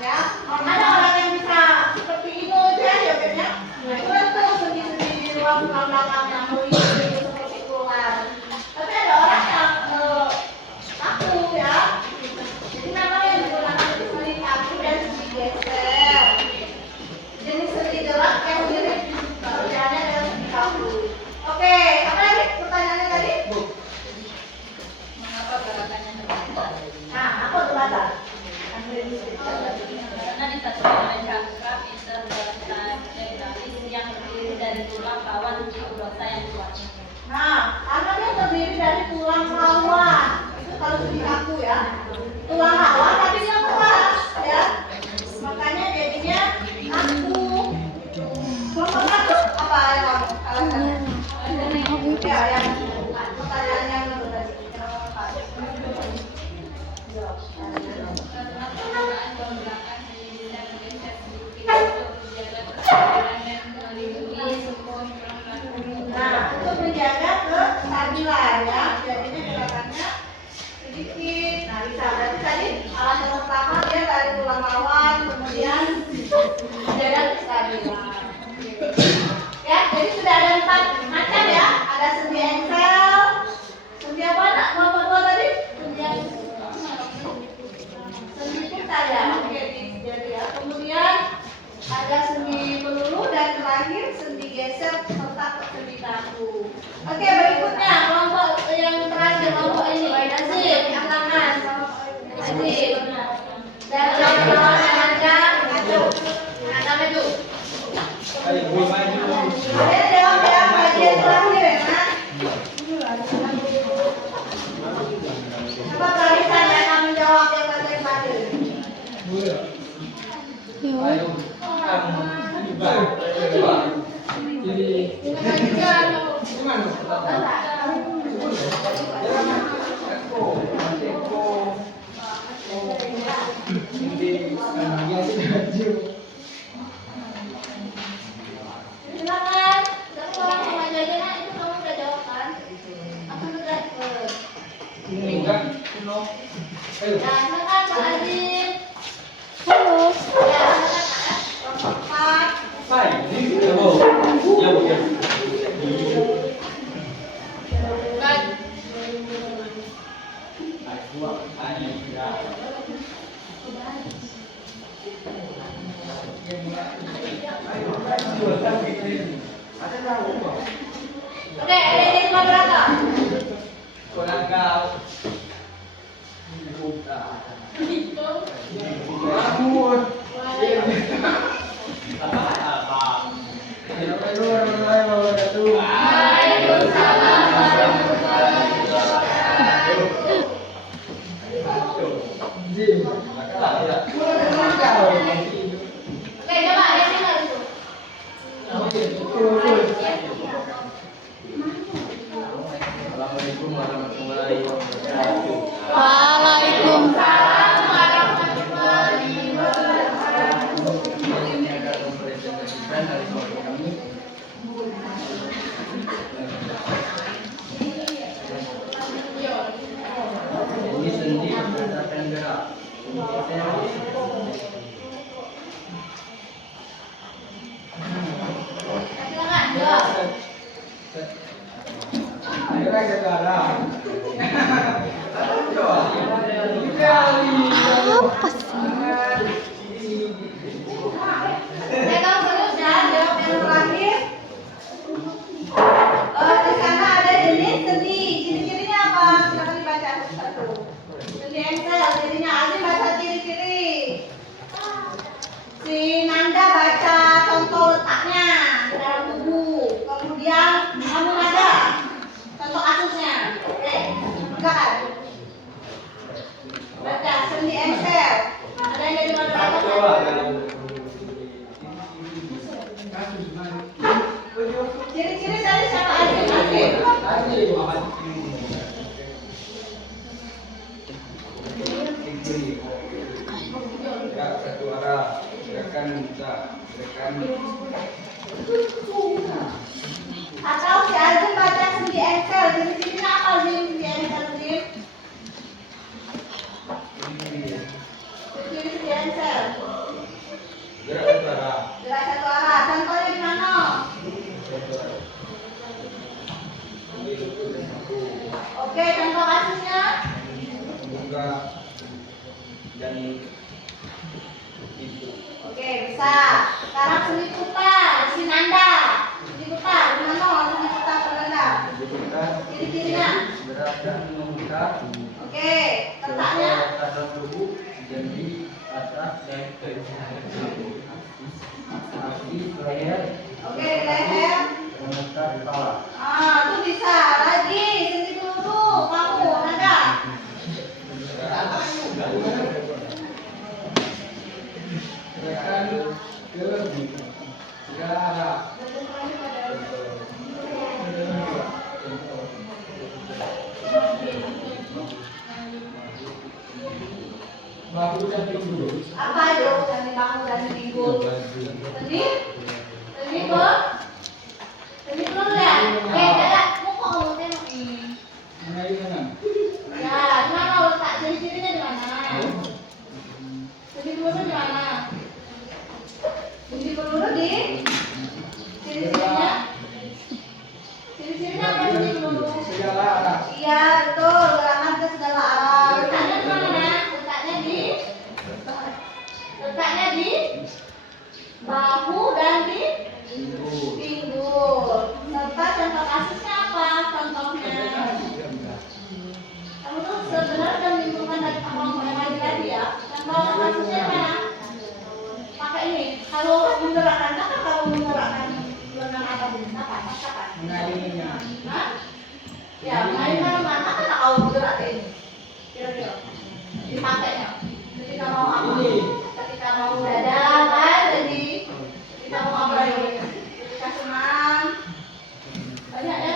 Ada orang yang bisa seperti itu aja ya kayaknya. Lentur sendi-sendi di ruang belakang yang itu seperti keluar. Tapi ada orang yang kaku ya. Jadi namanya yang digunakan itu sendi kaku dan sendi geser. Jenis sendi gerak yang mirip kerjaannya dengan sendi kaku. Oke, apa lagi pertanyaannya tadi? Mengapa gerakannya terbatas? Nah, apa tuh batas? Karena disatukan oleh cakram intervertebralis yang terdiri dari tulang rawan dorsal yang kuat. Nah, karena dia terdiri dari tulang rawan. Itu kalau sendi kaku ya. Tulang rawan tapi dia keras ya. Makanya jadinya kaku. Kelompok 1 apa yang kamu alasan? Ya, yang pertanyaan yang benar tadi. Kenapa Pak? Karena penggunaan bahu belakang hanya bisa bergeser sedikit untuk menjaga kestabilan dan melindungi semua Nah, untuk menjaga kestabilan ya. Jadinya gerakannya sedikit. Nah, bisa. Berarti tadi alasan pertama dia dari tulang rawan, kemudian menjaga kestabilan. Ya, jadi sudah ada 4 macam ya. Ada sendi engsel, sendi apa nak? Kelompok 2 tadi? Sendi pita ya. Oke, jadi ya. Kemudian ada sendi peluru dan terakhir sendi geser serta sendi kaku. Oke, berikutnya kelompok yang terakhir kelompok ini. Nasib, tangan. Nasib. Dan kawan-kawan yang ada maju. Nah, maju. Kalian jawab ya, bagian terakhir ya, Nak. Coba Clarissa ya, kamu jawab yang bagian terakhir. Jadi Gimana? Silakan. Kalau mau jajan itu kamu udah jawab kan? Aku udah Enggak. Ayo. Ya, silakan Pak Adin. Halo. Ya, silakan Pak. Hai. Ya, Bu. Ya, Bu. Ya. Oke, ada yang jadi moderator. Kurang kau. Rambut. Oke, coba ada yang tinggal itu. Assalamualaikum warahmatullahi wabarakatuh. Waalaikumsalam. Ini akan mempresentasikan dari keluarga kami. Ini sendi berdasarkan gerak. Silakan, jawab. Ayo kita darah. Apa sih? Oke, kamu terus ya, jawab yang terakhir. Di sana ada jenis sendi. Ciri-cirinya apa? Silakan dibaca satu. Sendi engsel, cirinya Azim baca ciri-ciri. Si Nanda baca contoh letaknya di dalam tubuh. Kemudian kamu ada contoh kasusnya. Oke, silakan. Baca sendi engsel. Ada yang jadi moderator? Ciri-ciri tadi siapa Azim? Gerak satu arah, gerakan muncak, gerakan Atau si Azim baca sendi engsel. Ciri-cirinya apa Azim? Sendi engsel Azim? Ciri sendi engsel. gerak satu arah. Gerak satu arah. Contohnya di mana? Oke, contoh kasusnya. Membuka dan itu. Oke, bisa. Sekarang sendi putar, si Nanda. Sendi putar, di mana? Sendi putar Nanda. Kita Ciri-cirinya. gerak dan membuka. Oke, letaknya. Atas tubuh, jadi atas dan ke kaki, leher, Oke, di leher. menekan kepala. Itu bisa. Lagi, sendi peluru. Kamu, Nanda. Gerakan ke segala arah. Bahu dan pinggul. Apa itu? Sendi bahu dan pinggul. Sendi? Sendi peluru? Sendi peluru ya? Dada. Mau kok kamu tengok ini? Mana di mana? Ya, di mana letak ciri-cirinya di mana? Sendi peluru di mana? Sendi peluru di ciri-cirinya? Ciri-cirinya apa sendi peluru? Segala arah. Iya, betul. Gerakan ke segala arah. Letaknya di mana? Letaknya di bahu dan di pinggul. Serta contoh kasusnya apa? Contohnya. Kamu tuh sebenarnya sudah menimbulkan dari kelompok yang lagi ya. Contoh kasusnya mana? Pakai ini. Kalau menggerakkan, apa kalau menggerakkan lengan apa ini? Apa? Apa? Mengalirinya. Hah? Ya, main mana kan tak tahu bergerak ini. Kira-kira dipakainya. Ketika mau apa? Ketika mau dada kan, jadi ketika mau apa lagi? Ketika senang, banyak ya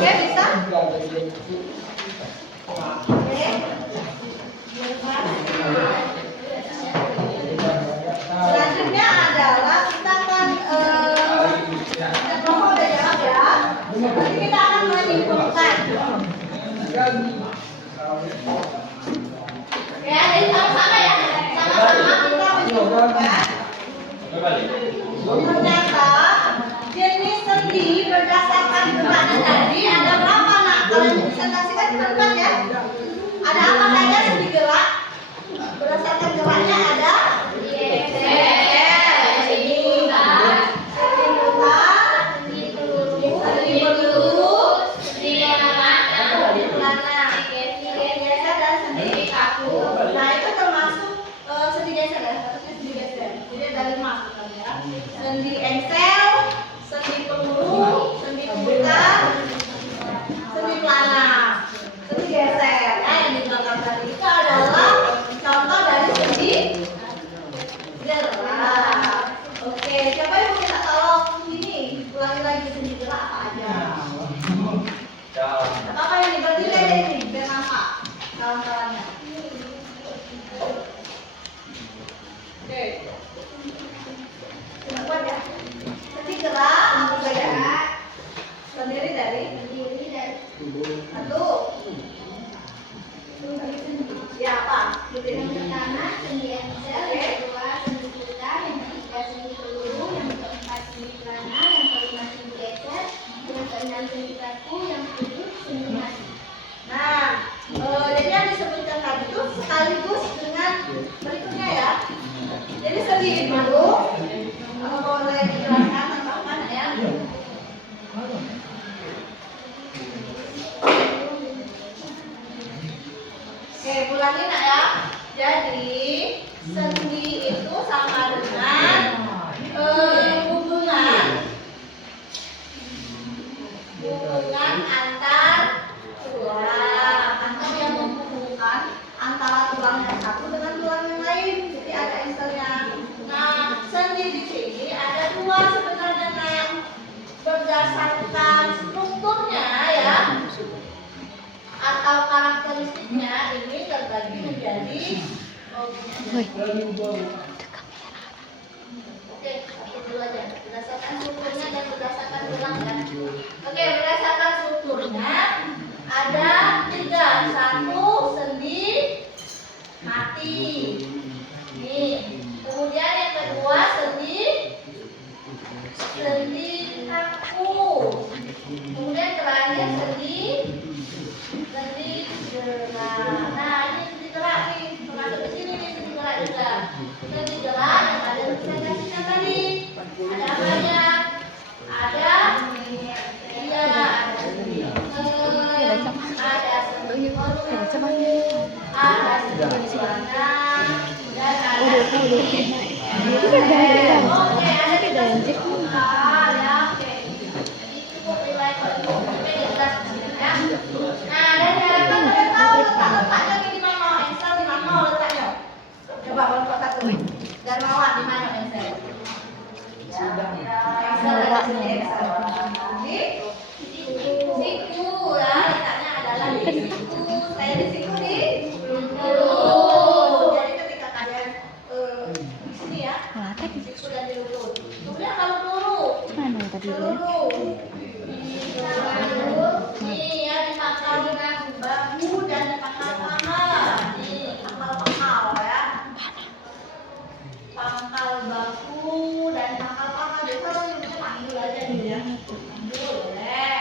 Oke, bisa? Oke. Selanjutnya adalah kita akan Prof udah jawab ya. Nanti kita akan menyimpulkan. Ya, jadi sama-sama ya. Sama-sama kita menyimpulkan. Ternyata jenis sendi berdasarkan geraknya tadi ada berapa nak? Kalian presentasikan teman-teman ya. Ada apa saja sendi gerak? Berdasarkan geraknya ada sendi engsel, sendi peluru, sendi pembuka, sendi pelana, sendi geser. Nah, yang di belakang tadi itu adalah contoh dari sendi gerak. Oke, siapa yang mau kita tolong ini? Ulangi lagi sendi gerak apa aja? Apa yang diberdiri ini? Biar nampak kawan-kawannya. Oke. Kuat ya. Sendi gerak berbeda. Terdiri dari satu. Ya apa? Yang pertama sendi engsel, yang kedua sendi pulsa, yang ketiga sendi peluru, yang keempat sendi pelana, yang kelima sendi geser, yang keenam sendi kaku, yang ketujuh sendi mati. Nah, jadi yang disebutkan tadi itu sekaligus dengan berikutnya ya. Jadi sendi dulu. Kalau boleh dijelaskan tambahkan ya. Oke, ulangi nak ya. Jadi sendi itu sama dengan hubungan antar tulang, atau yang menghubungkan antara tulang yang satu dengan tulang yang lain. Jadi ada istilahnya. Nah, sendi di sini ada dua sebenarnya yang berdasarkan strukturnya ya atau karakteristiknya ini terbagi menjadi Oke, itu dulu aja. Berdasarkan strukturnya dan berdasarkan tulang ya. Oke, berdasarkan strukturnya ada tiga. Satu, sendi mati. Nih. Kemudian yang kedua sendi kaku. Kemudian terakhir sendi gerak. Nah, ini sendi gerak nih. Termasuk di sini nih sendi gerak juga. Sendi gerak yang ada representasinya tadi. Ada apanya? Ada sendi ada sendi peluru, ada sendi pelana, dan ada sendi Oke, ada kita buka ya. Oke. Jadi cukup nilai oke jelas ya. Nah, dan diharapkan kalian tahu letaknya di mana engsel di mana letaknya. Coba kelompok satu. Dan mawar di mana engsel? Engsel ada sini engsel. Di siku ya, letaknya adalah di siku. Saya di siku di peluru. Jadi ketika kalian di sini ya. Sudah di lutut. Kemudian kalau peluru, nih ya di pangkal bahu dan di pangkal paha. Nih pangkal ya. Pangkal bahu dan pangkal paha. Jadi kalau nyebutnya panggul aja nih ya. Panggul boleh.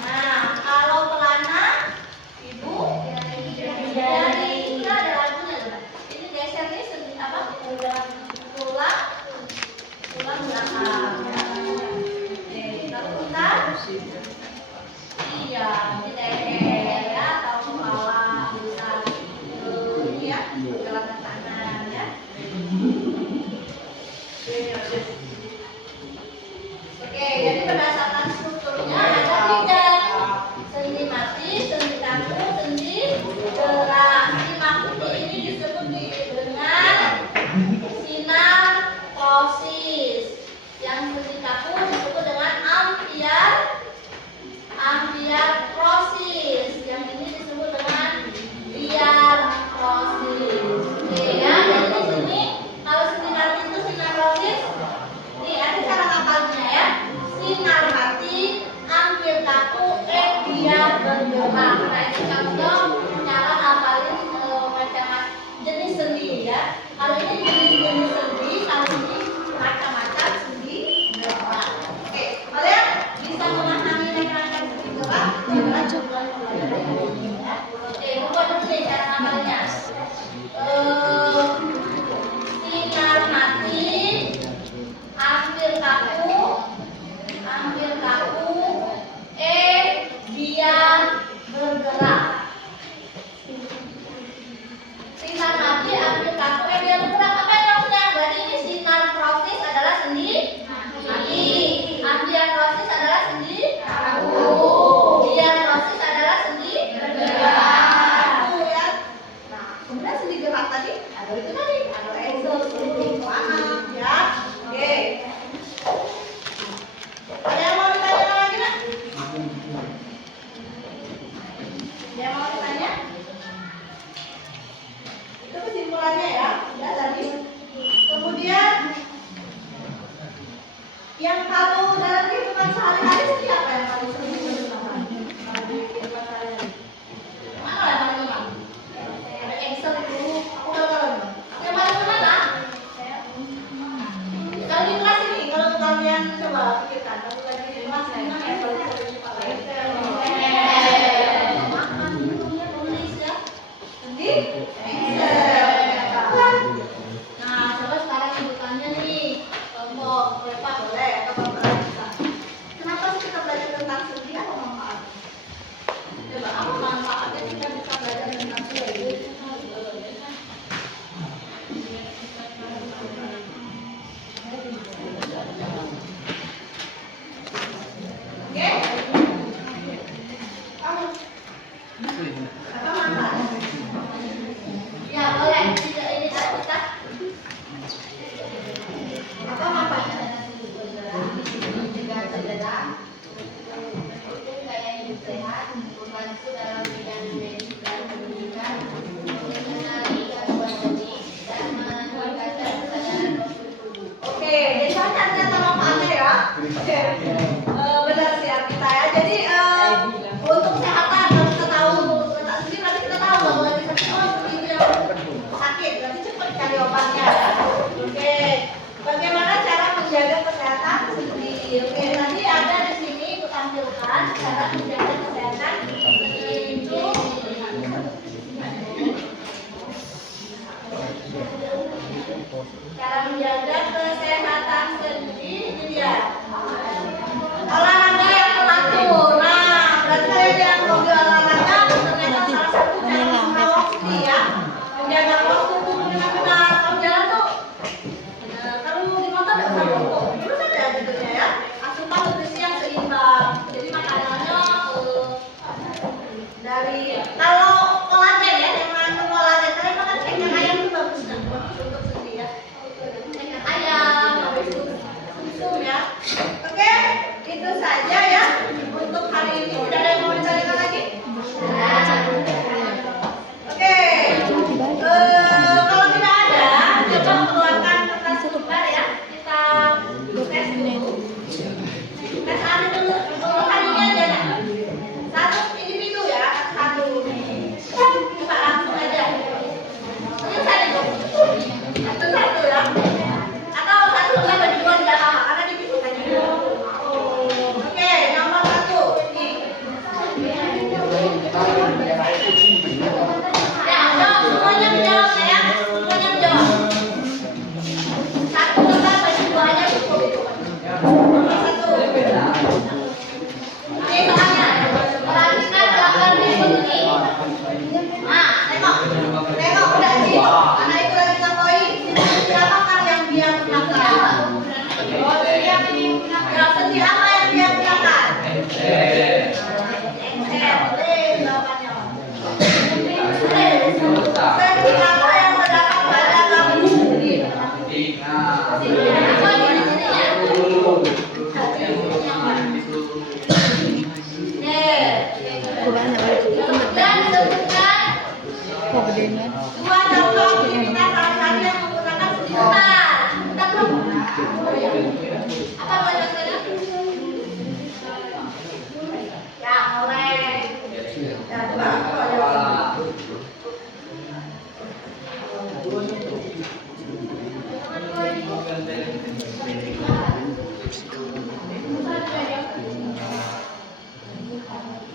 Nah kalau pelana, ibu ini jenis-jenis sendi, kalau ini macam-macam sendi gerak. Oke, kalian bisa memahami rangkaian sendi gerak? Oke, buka dulu deh cara ngamalnya. Sinar mati, hampir kaku, biar bergerak. Sinar mati, hampir kaku, biar bergerak. Apa yang maksudnya? Berarti ini sinar proses adalah sendi mati, ambiar proses adalah sendi kaku, biar proses adalah sendi bergerak. Ya. Nah, kemudian sendi gerak tadi ada itu tadi, ada exhaust, mana ya? Oke. Ada yang mau ditanya lagi nggak? Ada yang mau ditanya? Itu kesimpulannya ya, sudah tadi. Kemudian yang kalau dalam kehidupan sehari-hari seperti apa yang paling sering digunakan? Kalau di kehidupan sehari-hari. Mana lah teman-teman? Ada Excel itu, aku udah tahu. Yang paling mana? Kalau di kelas ini, kalau kalian coba pikirkan, kalau lagi di kelas ini kan Excel itu paling tulis ya, sedih Excel. Nah, coba sekarang ibutannya nih, kelompok berapa boleh, kelompok bisa. Kenapa sih kita belajar tentang sedih? Apa manfaat? Coba apa manfaatnya kita bisa belajar tentang sedih? Oke? Apa manfaat? Ya boleh, tidak ini kita. Apa manfaatnya? Mencegah cedera, mendukung gaya hidup sehat, membantu dalam bidang medis dan pendidikan, mengenali gangguan sendi, dan meningkatkan kesadaran postur tubuh. Oke, jadi ternyata manfaatnya ya. Benar sih kita ya. Jadi untuk kesehatan kalau kita tahu tentang sendiri berarti kita tahu bahwa kita itu yang sakit berarti cepat cari obatnya ya. Oke, bagaimana cara menjaga kesehatan sendi? Oke, nanti ada di sini aku tampilkan cara menjaga kesehatan sendi itu. Cara menjaga kesehatan sendi ini dia. Olahraga yang teratur. Nah, berarti yang hobi olahraga ternyata salah satu cara merawat sendi ya. Menjaga postur tubuh dengan benar. Kalau jalan tuh, kalau di motor nggak usah bongkok. Terus ada judulnya ya. Asupan nutrisi yang seimbang. Jadi makanannya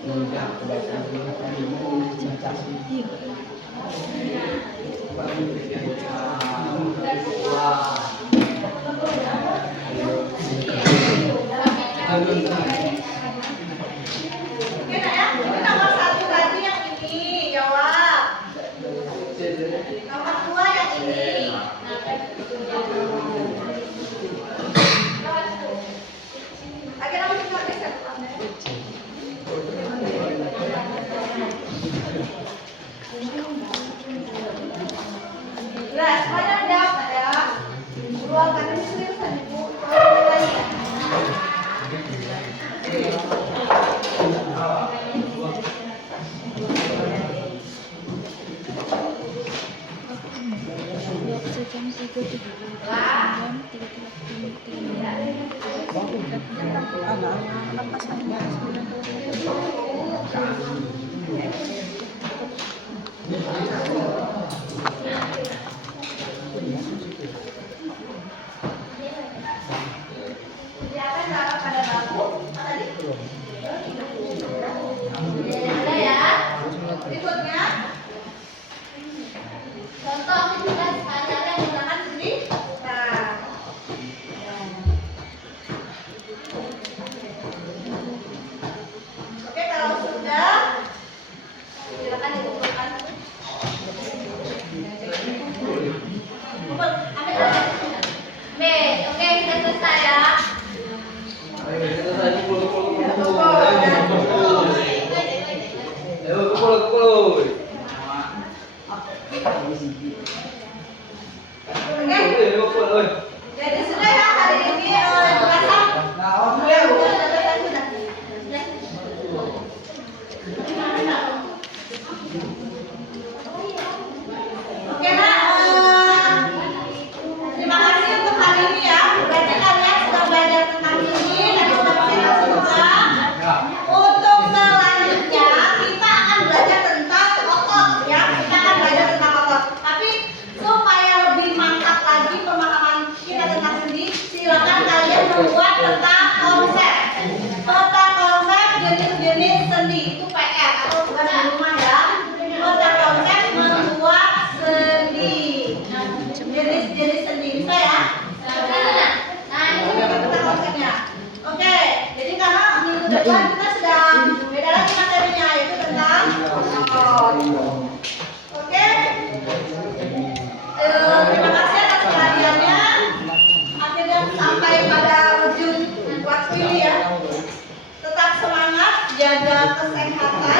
Oke, nak ya. Ini nomor 1 tadi yang ini. Jawab. Nomor 2 yang ini. Oke, nomor 3 geser. Nah, semuanya udah pada ruangan ini seriusan ibu. Silakan taruh pada bangku. Tadi. Ada ya. Berikutnya. Contoh aktivitas acara yang menggunakan sendi. Nah. Oke, kalau sudah silakan dikumpulkan. Kumpul, ambil aja. B, oke kita selesai ya. Ayo kita tadi kumpul. Ayo kumpul. Oke. Jadi sudah ya hari ini dipasang. Oke, nah, terima kasih untuk hari ini ya. Berarti kalian sudah belajar tentang ini dan sudah presentasi juga. Untuk selanjutnya kita akan belajar tentang otot ya. Kita akan belajar tentang otot. Tapi supaya lebih mantap lagi pemahaman kita tentang sendi, silakan kalian membuat peta konsep. Peta konsep jenis-jenis sendi itu PR atau tugas di rumah ya. Peta konsep membuat sendi. Jenis-jenis sendi bisa ya? Nah, ini peta konsepnya. Oke, jadi karena minggu depan kita sudah beda lagi materinya yaitu tentang otot. Oke. Terima kasih atas perhatiannya. Akhirnya sampai pada ujung waktu ini ya. Tetap semangat, jaga kesehatan.